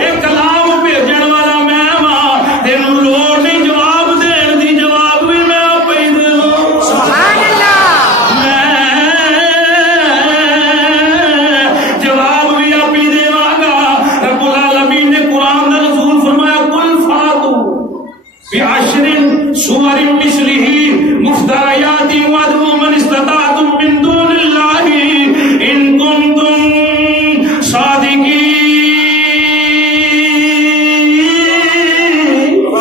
ایک کلام بھیجن والا میں ہاں تینوں لوڑ نہیں جواب دین دی جواب بھی میں آپ ہی دے دوں سبحان اللہ میں جواب بھی آپ ہی دیواں گا رب العالمین نے قرآن کا رسول فرمایا قل فاتوا بعشر سور مثلہ مفتریات وادعوا من استطعتم من دون اللہ ان کنتم صادقین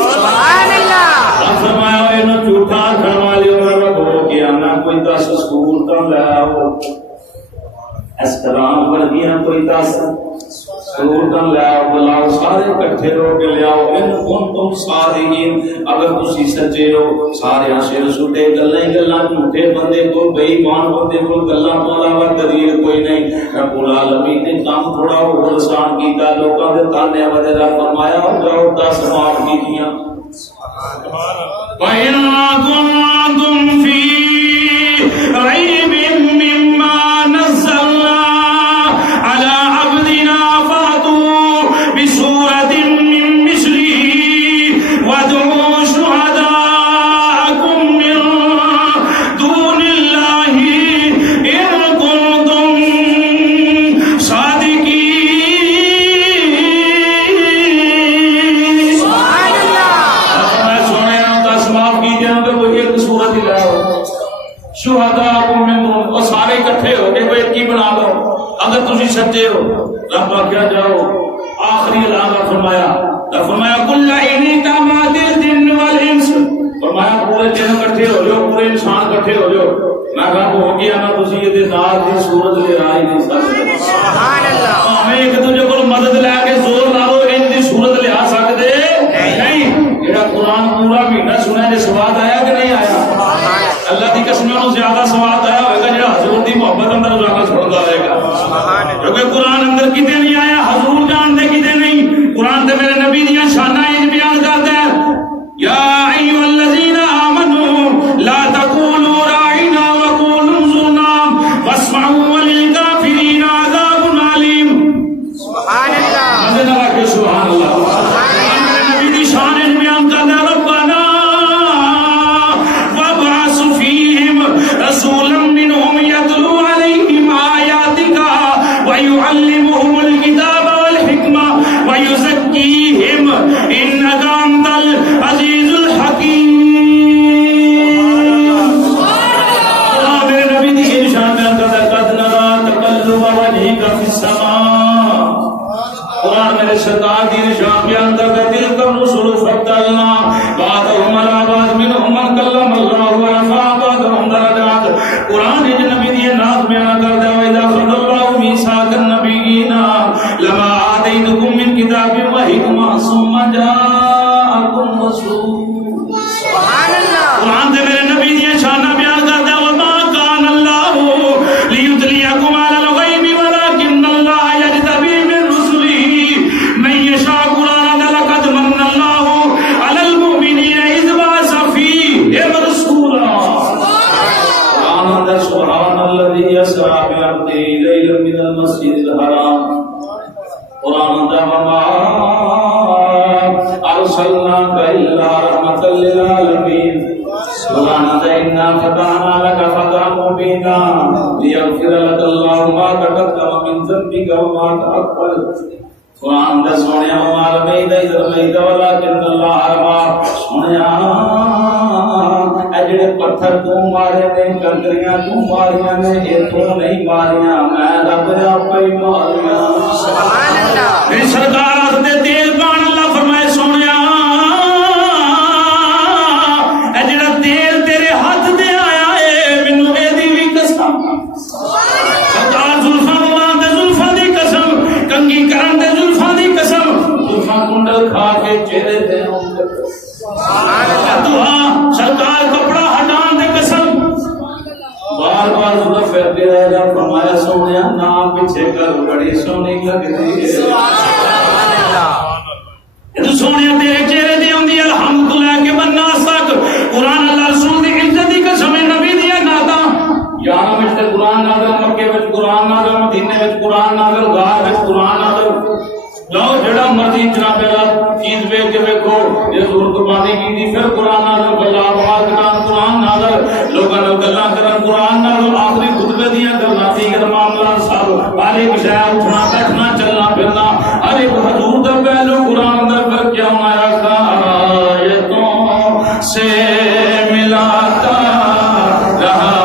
سبحان اللہ رب فرمایا انہوں جھوٹا کھڑ والے عمر میں بولو کیا نہ کوئی 10 سکول تو لے آؤ اس کلام پر دیا کوئی 10 سکول لے آؤ بلاؤ سارے کٹھے رو کے لے آؤ ان کنتم صادقین اگر تسی سچے ہو سارے شیر سٹے گلیں گلاں جھوٹے بندے کو بے ایمان بندے کو گلاں تو علاوہ دلیل کوئی نہیں رب العالمین نے کام تھوڑا اور آسان کیتا لوکاں دے تانے وغیرہ فرمایا جاؤ 10 معاف کیتیاں وَإِن كُنتُمْ فِي رَيْبٍ مِّمَّا نَزَّلْنَا عَلَىٰ عَبْدِنَا فَأْتُوا بِسُورَةٍ مِّن مِّثْلِهِ وَادْعُوا شُهَدَاءَكُم مِّن دُونِ اللَّهِ إِن كُنتُمْ صَادِقِينَ سبحان اللہ میں سونے دس معاف کی جائیں گے وہ ایک صورت ہی لاؤ شہداء میں وہ سارے اکٹھے ہو کے وہ ایک ہی بنا لو اگر تسی سچے ہو رب کیا جاؤ آخری اعلان فرمایا کل عینی تامات الجن والانس فرمایا پورے جن اکٹھے ہو جاؤ پورے انسان اکٹھے ہو جاؤ میں رب ہو گیا نا تسی یہ نال دی صورت لے آئی نہیں سکتے سبحان اللہ ہمیں ایک دوسرے کو مدد لے کے زور لاؤ ان دی صورت لے آ سکتے نہیں جڑا قرآن پورا مہینہ سنا ہے سواد آیا کہ نہیں آیا اللہ کی قسم انہوں زیادہ سواد آیا ہوئے گا جڑا حضور دی محبت اندر جانا چھوڑتا رہے گا کیونکہ قرآن اندر کتے نہیں آیا حضور جان دے کتے نہیں قرآن تے میرے نبی دیاں شانہ بیان کرتے سبحان اللہ مزے لگا کے سبحان اللہ میرے نبی دی شان ہے بیان کرنا ربنا وابعث فیہم رسولا منہم یتلو علیہم آیاتک ویعلمہم الکتاب والحکمہ ویزکیہم انک انت العزیز الحکیم میرے سرکار دی نشان کے اندر دل کا رسول فضلنا بعضهم على بعض منهم من کلم اللہ ورفع بعضهم درجات قرآن نے نبی دی نعت بیان کر دیا اذا خذ اللہ میثاق النبیین لما آتیتکم من کتاب وحکمہ ثم جاءکم رسول سبحان اللہ قرآن دے میرے نبی دی شان بیان کر دیا وما کان اللہ لیدلیکم علی الغیب ولکن اللہ یجتبی من رسلہ من یشاء قرآن لقد من اللہ علی المؤمنین اذ بعث فیہم رسولا قرآن اندر سبحان الذی یسعی بعبدہ لیلا من المسجد الحرام قرآن اندر وما ارسلناک الا رحمتا للعالمین قرآن اندر انا فتحنا لک فتحا مبینا لیغفر لک اللہ ما تقدم من ذنبک وما تأخر قرآن اندر سونیا مال بید ادھر بید ولکن اللہ حرما سونیا اجڑے پتھر تو مارے نے کنکریاں تو ماریاں نے یہ تو نہیں ماریاں میں رب نے آپ ہی ماریاں سبحان اللہ میری سرکار آتے تیل پان اللہ فرمائے سونیا اجڑا تیل تیرے ہاتھ دے آیا ہے منو اے دی بھی قسم سرکار زلفاں اللہ دے زلفاں دی قسم کنگی کرن دے زلفاں دی قسم زلفاں کنڈل کھا کے چہرے دے سبحان اللہ دعا سرکار کپڑا ہٹان دے قسم بار بار زلف پھرتے رہ جا فرمایا سونیا نا پیچھے کر بڑی سونی لگتی ہے سبحان اللہ تو سونیا تیرے چہرے دی ہوندی الحمدللہ کے بنا سک قرآن اللہ رسول دی عزت دی قسم نبی دی ناتا یہاں وچ تے قرآن نازل مکے وچ قرآن نازل مدینے وچ قرآن نازل غار وچ قرآن نازل جاؤ جڑا مرضی جناب اللہ چیز ویکھ کے ویکھو یہ ضرور قربانی کی پھر قرآن نازل اللہ آواز کران قرآن نازل لوگاں نال گلاں کرن قرآن نازل آخری خطبے دیاں گلاں دیگر معاملات سب ہر ایک شے اٹھنا بیٹھنا چلنا پھرنا ہر ایک حضور دا پہلو قرآن اندر کر کے ہمارا آیتوں سے ملاتا رہا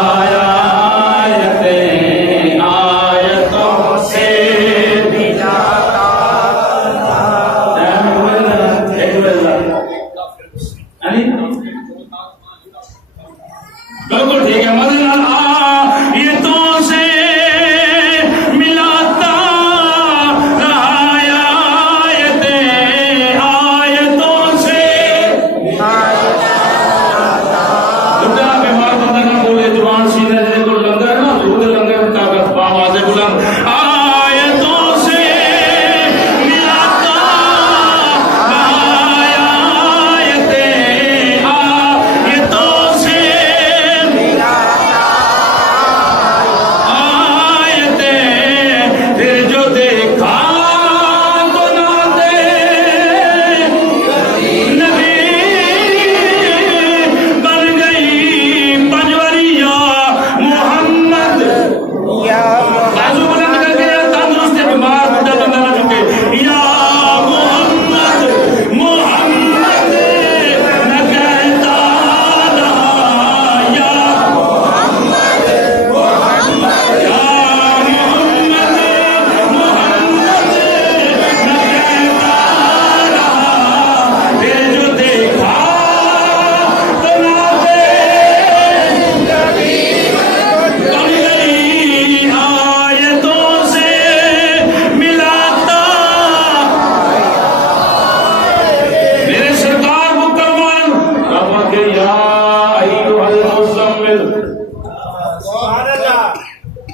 بالکل ٹھیک ہے مدن آیتوں سے ملاتا رہا آیتوں سے بڑا بیمار بندہ نہ بولے زبان سیدھے دے کو لنگر نا دودھ لنگر طاقت پا آوازیں بلند آیتوں سے ملاتا رہا آیتوں سے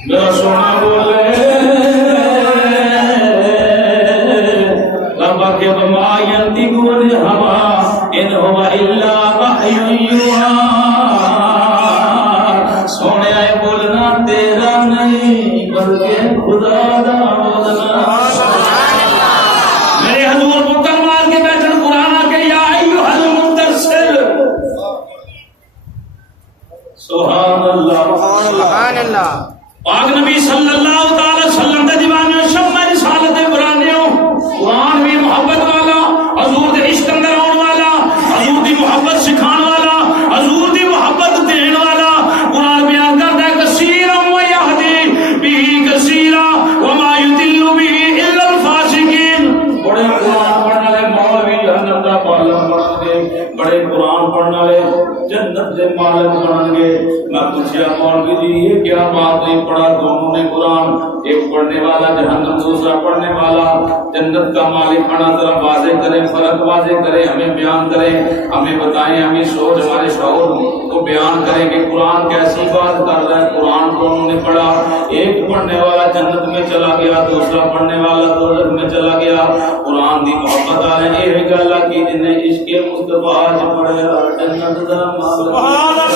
میرا سونا بولے ربا کے بما ينطق الهوى ان هو الا وحي يوحى سونے بولنا تیرا نہیں بلکہ خدا دا بولنا پاک نبی صلی اللہ تعالی وسلم دے دیوانے شمع رسالت قرآن قرآن بھی محبت والا، حضور دے عشق اندر آن والا، حضور دی محبت سکھان والا، حضور دی محبت دین والا۔ قرآن بیان کرتا ہے کثیرا ویہدی بہ کثیرا وما یضل بہ الا الفاسقین۔ بڑے قرآن پڑھنے والے مولوی جہنم دا پالن بنن گے، بڑے قرآن پڑھنے والے جنت دے مالک بنن گے۔ میں پوچھیا مولوی جی یہ کیا بات نہیں پڑھا دونوں نے قرآن، ایک پڑھنے والا جہنم، دوسرا پڑھنے والا جنت کا مالک بنا؟ ذرا واضح کریں، فرق واضح کریں، ہمیں بیان کریں، ہمیں بتائیں، ہمیں سوچ ہمارے شعور کو بیان کریں کہ قرآن کیسی بات کر رہا ہے۔ قرآن کو انہوں نے پڑھا، ایک پڑھنے والا جنت میں چلا گیا، دوسرا پڑھنے والا دوزخ میں چلا گیا۔ قرآن دی محبت والے یہ گل کی جنہیں عشق مصطفیٰ پڑھیا جنت دا مالک،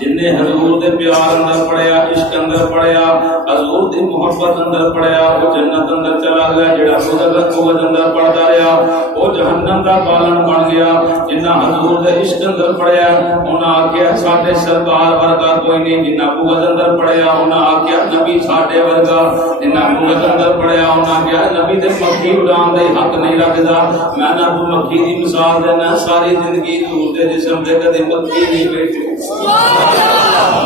جنہیں حضور دے پیار اندر پڑھیا، عشق اندر پڑھیا، حضور دی محبت اندر پڑھیا، وہ جنت اندر چلا گیا۔ جڑا دوزخ اندر پڑھتا رہا وہ جہنم دا پالن بن گیا۔ جنہ حضور دے عشق اندر پڑھیا انہاں آکھیا ساڈے سرکار ورگا کوئی نہیں، جنہ بغض اندر پڑھیا انہاں آکھیا نبی ساڈے ورگا، جنہ بغض اندر پڑھیا انہاں آکھیا نبی دے مکھی اڑان دے حق نہیں رکھدا۔ میں نہ مکھی دی مثال دینا، ساری زندگی حضور دے جسم تے کدی مکھی نہیں بیٹھی۔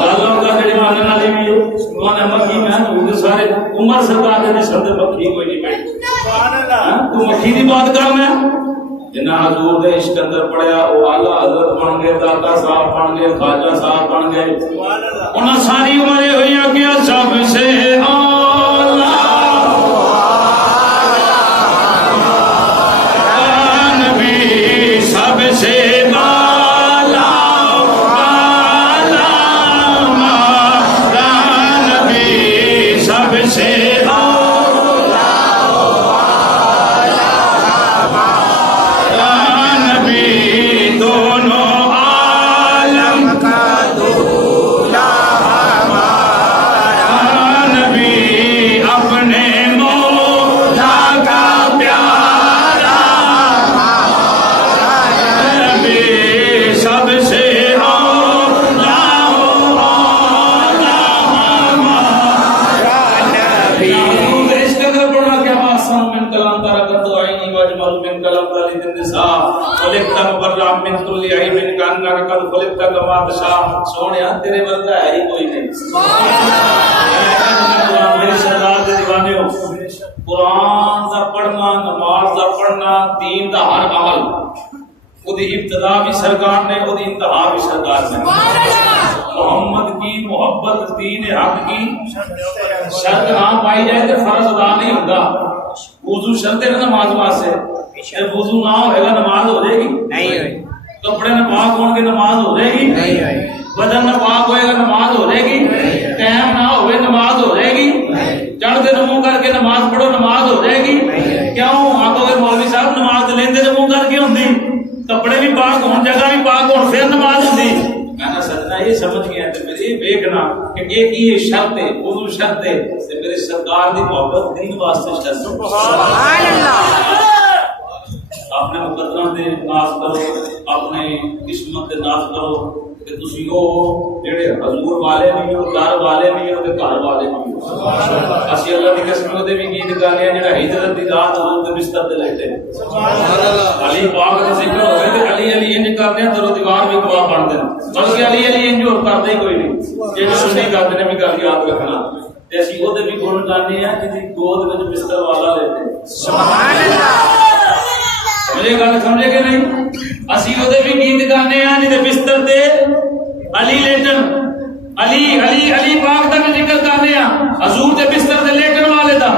اللہ کا جڑے ماننے والے بھی انہاں مکھی میں حضور سارے عمر سرکار دے جسم تے مکھی کوئی نہیں بیٹھی۔ سبحان اللہ، تو مکھی دی بات کر میں جنہ حضور دے عشق اندر پڑھیا وہ اعلیٰ حضرت بن گئے، داتا صاحب بن گئے، خواجہ صاحب بن گئے۔ انہاں ساری عمریں ہوئیاں کہ سب سے اعلیٰ نبی، سب سے سونے تیرے ورگا ہے ہی کوئی نہیں۔ میرے سردار دے دیوانے ہو، قرآن دا پڑھنا، نماز دا پڑھنا، دین دا ہر عمل وہ دی ابتدا بھی سرکار نے، وہ دی انتہا بھی سرکار نے۔ محمد کی محبت دین حق کی شرط نہ پائی جائے تو فرض ادا نہیں ہوگا۔ وضو شرط ہے نماز واسطے، جب وضو نہ ہوئے گا نماز ہو جائے گی نہیں، کپڑے نہ پاک ہوں گے نماز ہو جائے گی نہیں، بدن نہ پاک ہوئے گا نماز ہو جائے گی، ٹائم نہ ہوئے نماز ہو جائے گی، چڑھ کے منہ کر کے نماز پڑھو نماز ہو جائے گی۔ کیوں آگو گے مولوی صاحب نماز لیندے تو منہ کر کے ہوندی، کپڑے بھی پاک ہون، جگہ بھی پاک ہون، پھر نماز ہوندی۔ میں نہ سجنا یہ سمجھ گیا تو پھر یہ دیکھنا کہ ایک یہ شرط ہے، وضو شرط ہے، میرے سرکار دی محبت دین واسطے شرط ہے۔ سبحان اللہ۔ اپنے مقدروں دے ناز کرو، اپنے قسمت دے ناز کرو کہ تسی ہو جڑے حضور والے بھی ہو، گھر والے بھی ہو تے گھر والے بھی ہو۔ اسی اللہ دی قسمت دے بھی گیت گانے ہیں جڑا ہجرت دی رات حضور دے بستر تے لیٹے سبحان اللہ۔ علی پاک دا ذکر ہوئے تے علی علی انج کرتے ہیں تو دیوار بھی گواہ بن دے، بلکہ علی علی انج اور کرتے ہی کوئی نہیں، جے سنی کرتے نے بھی گل یاد رکھنا تے اسی او دے بھی گن گانے ہیں جدی گود وچ بستر والا لیتے سبحان اللہ۔ میرے گل سمجھے کہ نہیں؟ اسی وہ بھی گیت گانے ہیں جہاں بستر تے علی لیٹن، علی علی علی پاک کا بھی ذکر کرنے ہیں، حضور دے بستر تے لیٹن والے دا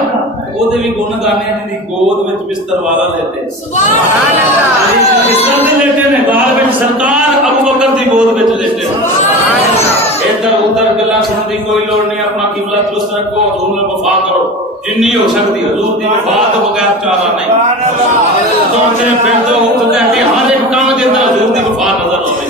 وہ بھی گن گانے ہیں جہاں گود وچ بستر والا لیتے سبحان اللہ۔ بستر تے لیٹے نے، گال وچ سرکار ابو بکر دی گود وچ لیٹے سبحان اللہ۔ ادھر ادھر گلاں سنن دی کوئی لوڑ نہیں، اپنا قبلہ درست رکھو، حضور نے وفا کرو جنی ہو سکتی، حضور دی وفا تو بغیر چارہ نہیں۔ سوچے پھر تو کہتے ہر ایک کام دے اندر حضور دی وفا نظر آوے،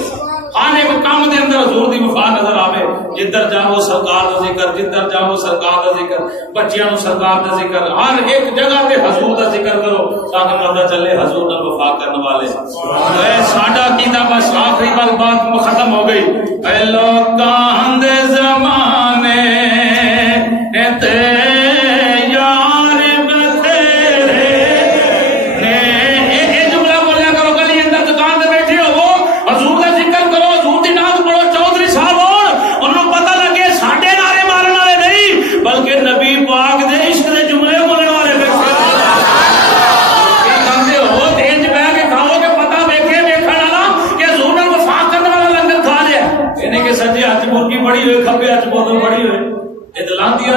ہر ایک کام دے اندر حضور دی وفا نظر آوے۔ جدھر جاؤ سرکار دا ذکر، جدھر جاؤ سرکار دا ذکر، بچیاں نو سرکار دا ذکر، ہر ایک جگہ تے حضور دا ذکر کرو۔ تاکہ پتہ چلے حضور نال وفا کرنے والے اے ساڈا کیتا بس آخری بات ختم ہو گئی اے لوکاں دے زمانے تے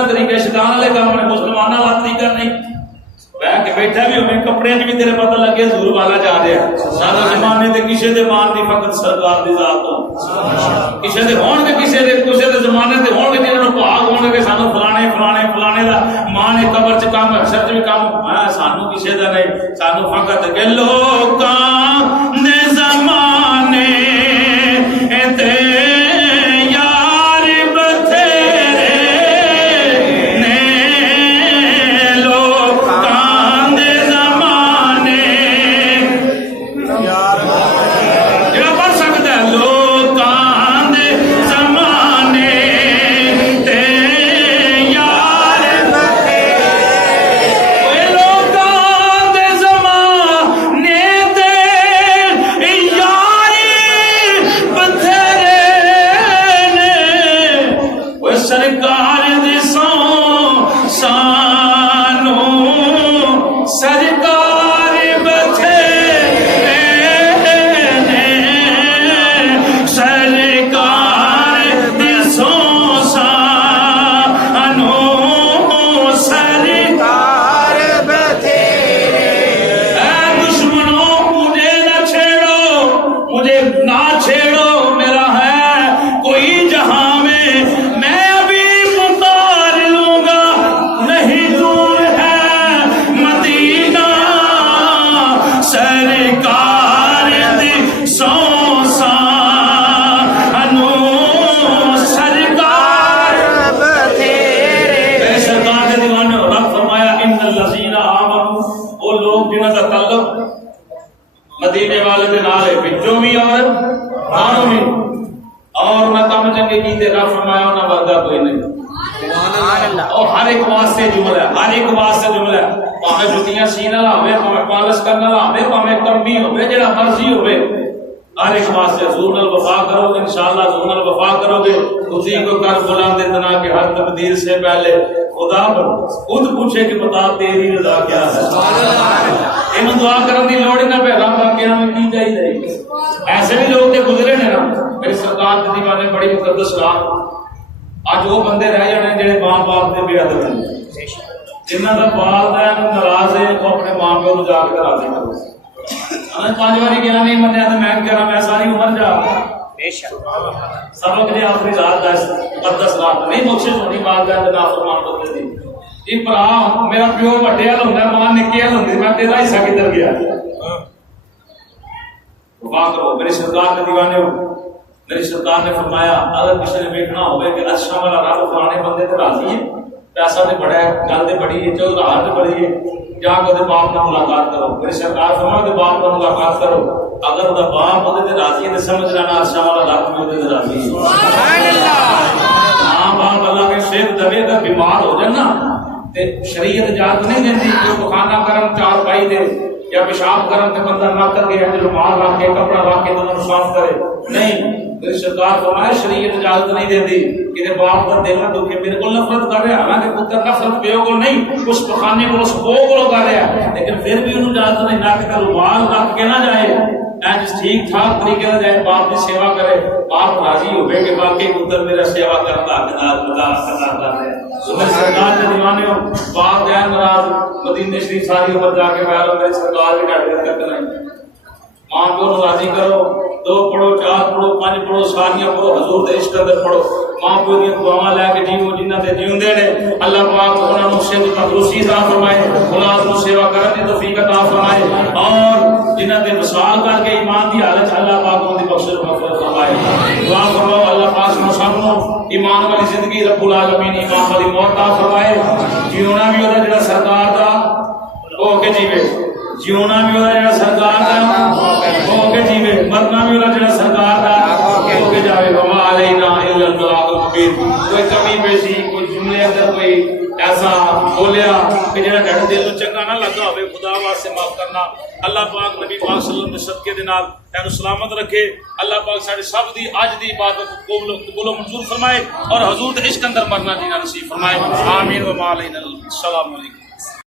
طریقے شیطان والے کام نے مسلمانوں والا طریقہ نہیں بہ کے بیٹھا بھی ہوئے کپڑے بھی تیرے پتہ لگے حضور والا جا رہا ہے سارے زمانے دے کسے دے مان دی فقط سرکار دی ذات تو کسے دے ہون کے کسے دے زمانے دے ہون کے جنہاں نوں بھاگ ہون کے سانو فلانے دا مان قبر چ کام حشر چ بھی کام سانو کسے دا نہیں سانو فقط کہ لوکاں دے زمانے تے مدینے والے دے نال ہے بچوں بھی اور باروں بھی اور نہ کم چنگے کیتے رب فرمایا انہاں ورگا کوئی نہیں سبحان اللہ اور ہر ایک واسطے جملہ ہے ہر ایک واسطے جملہ ہے پاویں جوتیاں سینے والا ہوے پاویں پالش کرنے والا ہوے پاویں کمی ہوے جڑا مرضی ہوے ہر ایک واسطے حضور نال وفا کرو گے انشاءاللہ حضور نال وفا کرو گے اسی کو کر بلند اتنا کہ ہر تقدیر سے پہلے خدا خود پوچھے کہ بتا تیری رضا کیا ہے سبحان اللہ ان دعا کرنے کی لوڑ نہ پہ رب آگے ہمیں کی چاہیے ایسے بھی لوگ تے گزرے نے نا میری سرکار کے دیوانے بڑی مقدس رات اج وہ بندے رہ جانے جڑے ماں باپ دے بے ادب ہیں جنہاں دا والدین ناراض ہے وہ اپنے ماں پیو نوں جا کے راضی کرو ہمیں 5 بار کہنا نہیں منیا تو میں کہنا میں ساری عمر جا بے شک سب کے آخری رات دا مقدس رات نہیں بخشش ہونی والدین دے نافرمان بندے دی یہ بھرا میرا پیو وڈے حل ہوندا ماں نکے حل ہوندی میں تیرا حصہ کدھر گیا وفا کرو میری سرکار کے دیوانے ہو میری سرکار نے فرمایا اگر کسی نے دیکھنا ہوئے کہ اچھا والا رب فلانے بندے تے راضی ہے پیسہ تے بڑا ہے گل تے بڑی ہے چل رہا تے بڑی ہے جا کے باپ نال ملاقات کرو میری سرکار فرمایا کہ باپ نال ملاقات کرو اگر وہ باپ وہ تے راضی ہے تے سمجھ لینا اچھا والا رب وہ تے راضی ہے سبحان اللہ ہاں باپ اللہ کے شیر دبے کا بیمار ہو جانا تے شریعت اجازت نہیں دیندی کہ پخانا کرم چار پائی دے یا پیشاب کرم تے بندہ نہ کر کے رومال رکھ کے کپڑا رکھ کے انہوں صاف کرے نہیں میری سرکار فرمایا شریعت اجازت نہیں دیندی کہ باپ کا دل نہ دکھے میرے کو نفرت کر رہا حالانکہ پتر نفرت پیو کو نہیں اس پخانے کو اس بو کو کر رہا ہے لیکن پھر بھی انہوں اجازت نہیں نہ کہ رومال رکھ کے نہ جائے جس ٹھیک ٹھاک طریقے سے جائے باپ کی سیوا کرے باپ راضی ہوئے کہ باقی پتر میرا سیوا کرتا کرتا ہے سرکار کے دیوانے ہو باپ دین ناراض مدینے شریف ساری عمر جا کے میں میری سرکار کی ڈاکٹر کرتے نہیں ماں کو راضی کرو 2 پڑھو 4 پڑھو 5 پڑھو ساریاں پڑھو حضور دے عشق دے پڑھو ماں کو دی دعاواں لے کے جیو جنہاں تے جیوندے نے اللہ پاک انہاں نوں صحت تندرستی عطا فرمائے اولاد نوں سیوا کرن دی توفیق عطا فرمائے اور جنہاں تے وصال کر کے ایمان دی حالت اللہ پاک ان دی بخشش مغفرت فرمائے دعا کرو اللہ پاک ہم سب نوں ایمان والی زندگی رب العالمین ایمان والی موت عطا فرمائے جیونا بھی ہوتا جڑا سرکار دا او کے جیوے جیونا بھی ہوتا جڑا سرکار دا ہو کے جیوے، مرنا بھی ہوتا جڑا سرکار دا ہو کے جاوے. وما علینا الا البلاغ المبین. کوئی کمی پیشی، کوئی جملے اندر کوئی ایسا بولیا کہ جڑا ڈھڑ دل نو چنگا نہ لگا ہوئے، خدا واسطے معاف کرنا. اللہ پاک نبی پاک صلی اللہ علیہ وسلم دے صدقے دے نال تینو سلامت رکھے. اللہ پاک ساڈے سب دی اج دی عبادت قبول و منظور فرمائے اور حضور دے عشق اندر مرنا جینا نصیب فرمائے. آمین. وما علینا. السلام علیکم.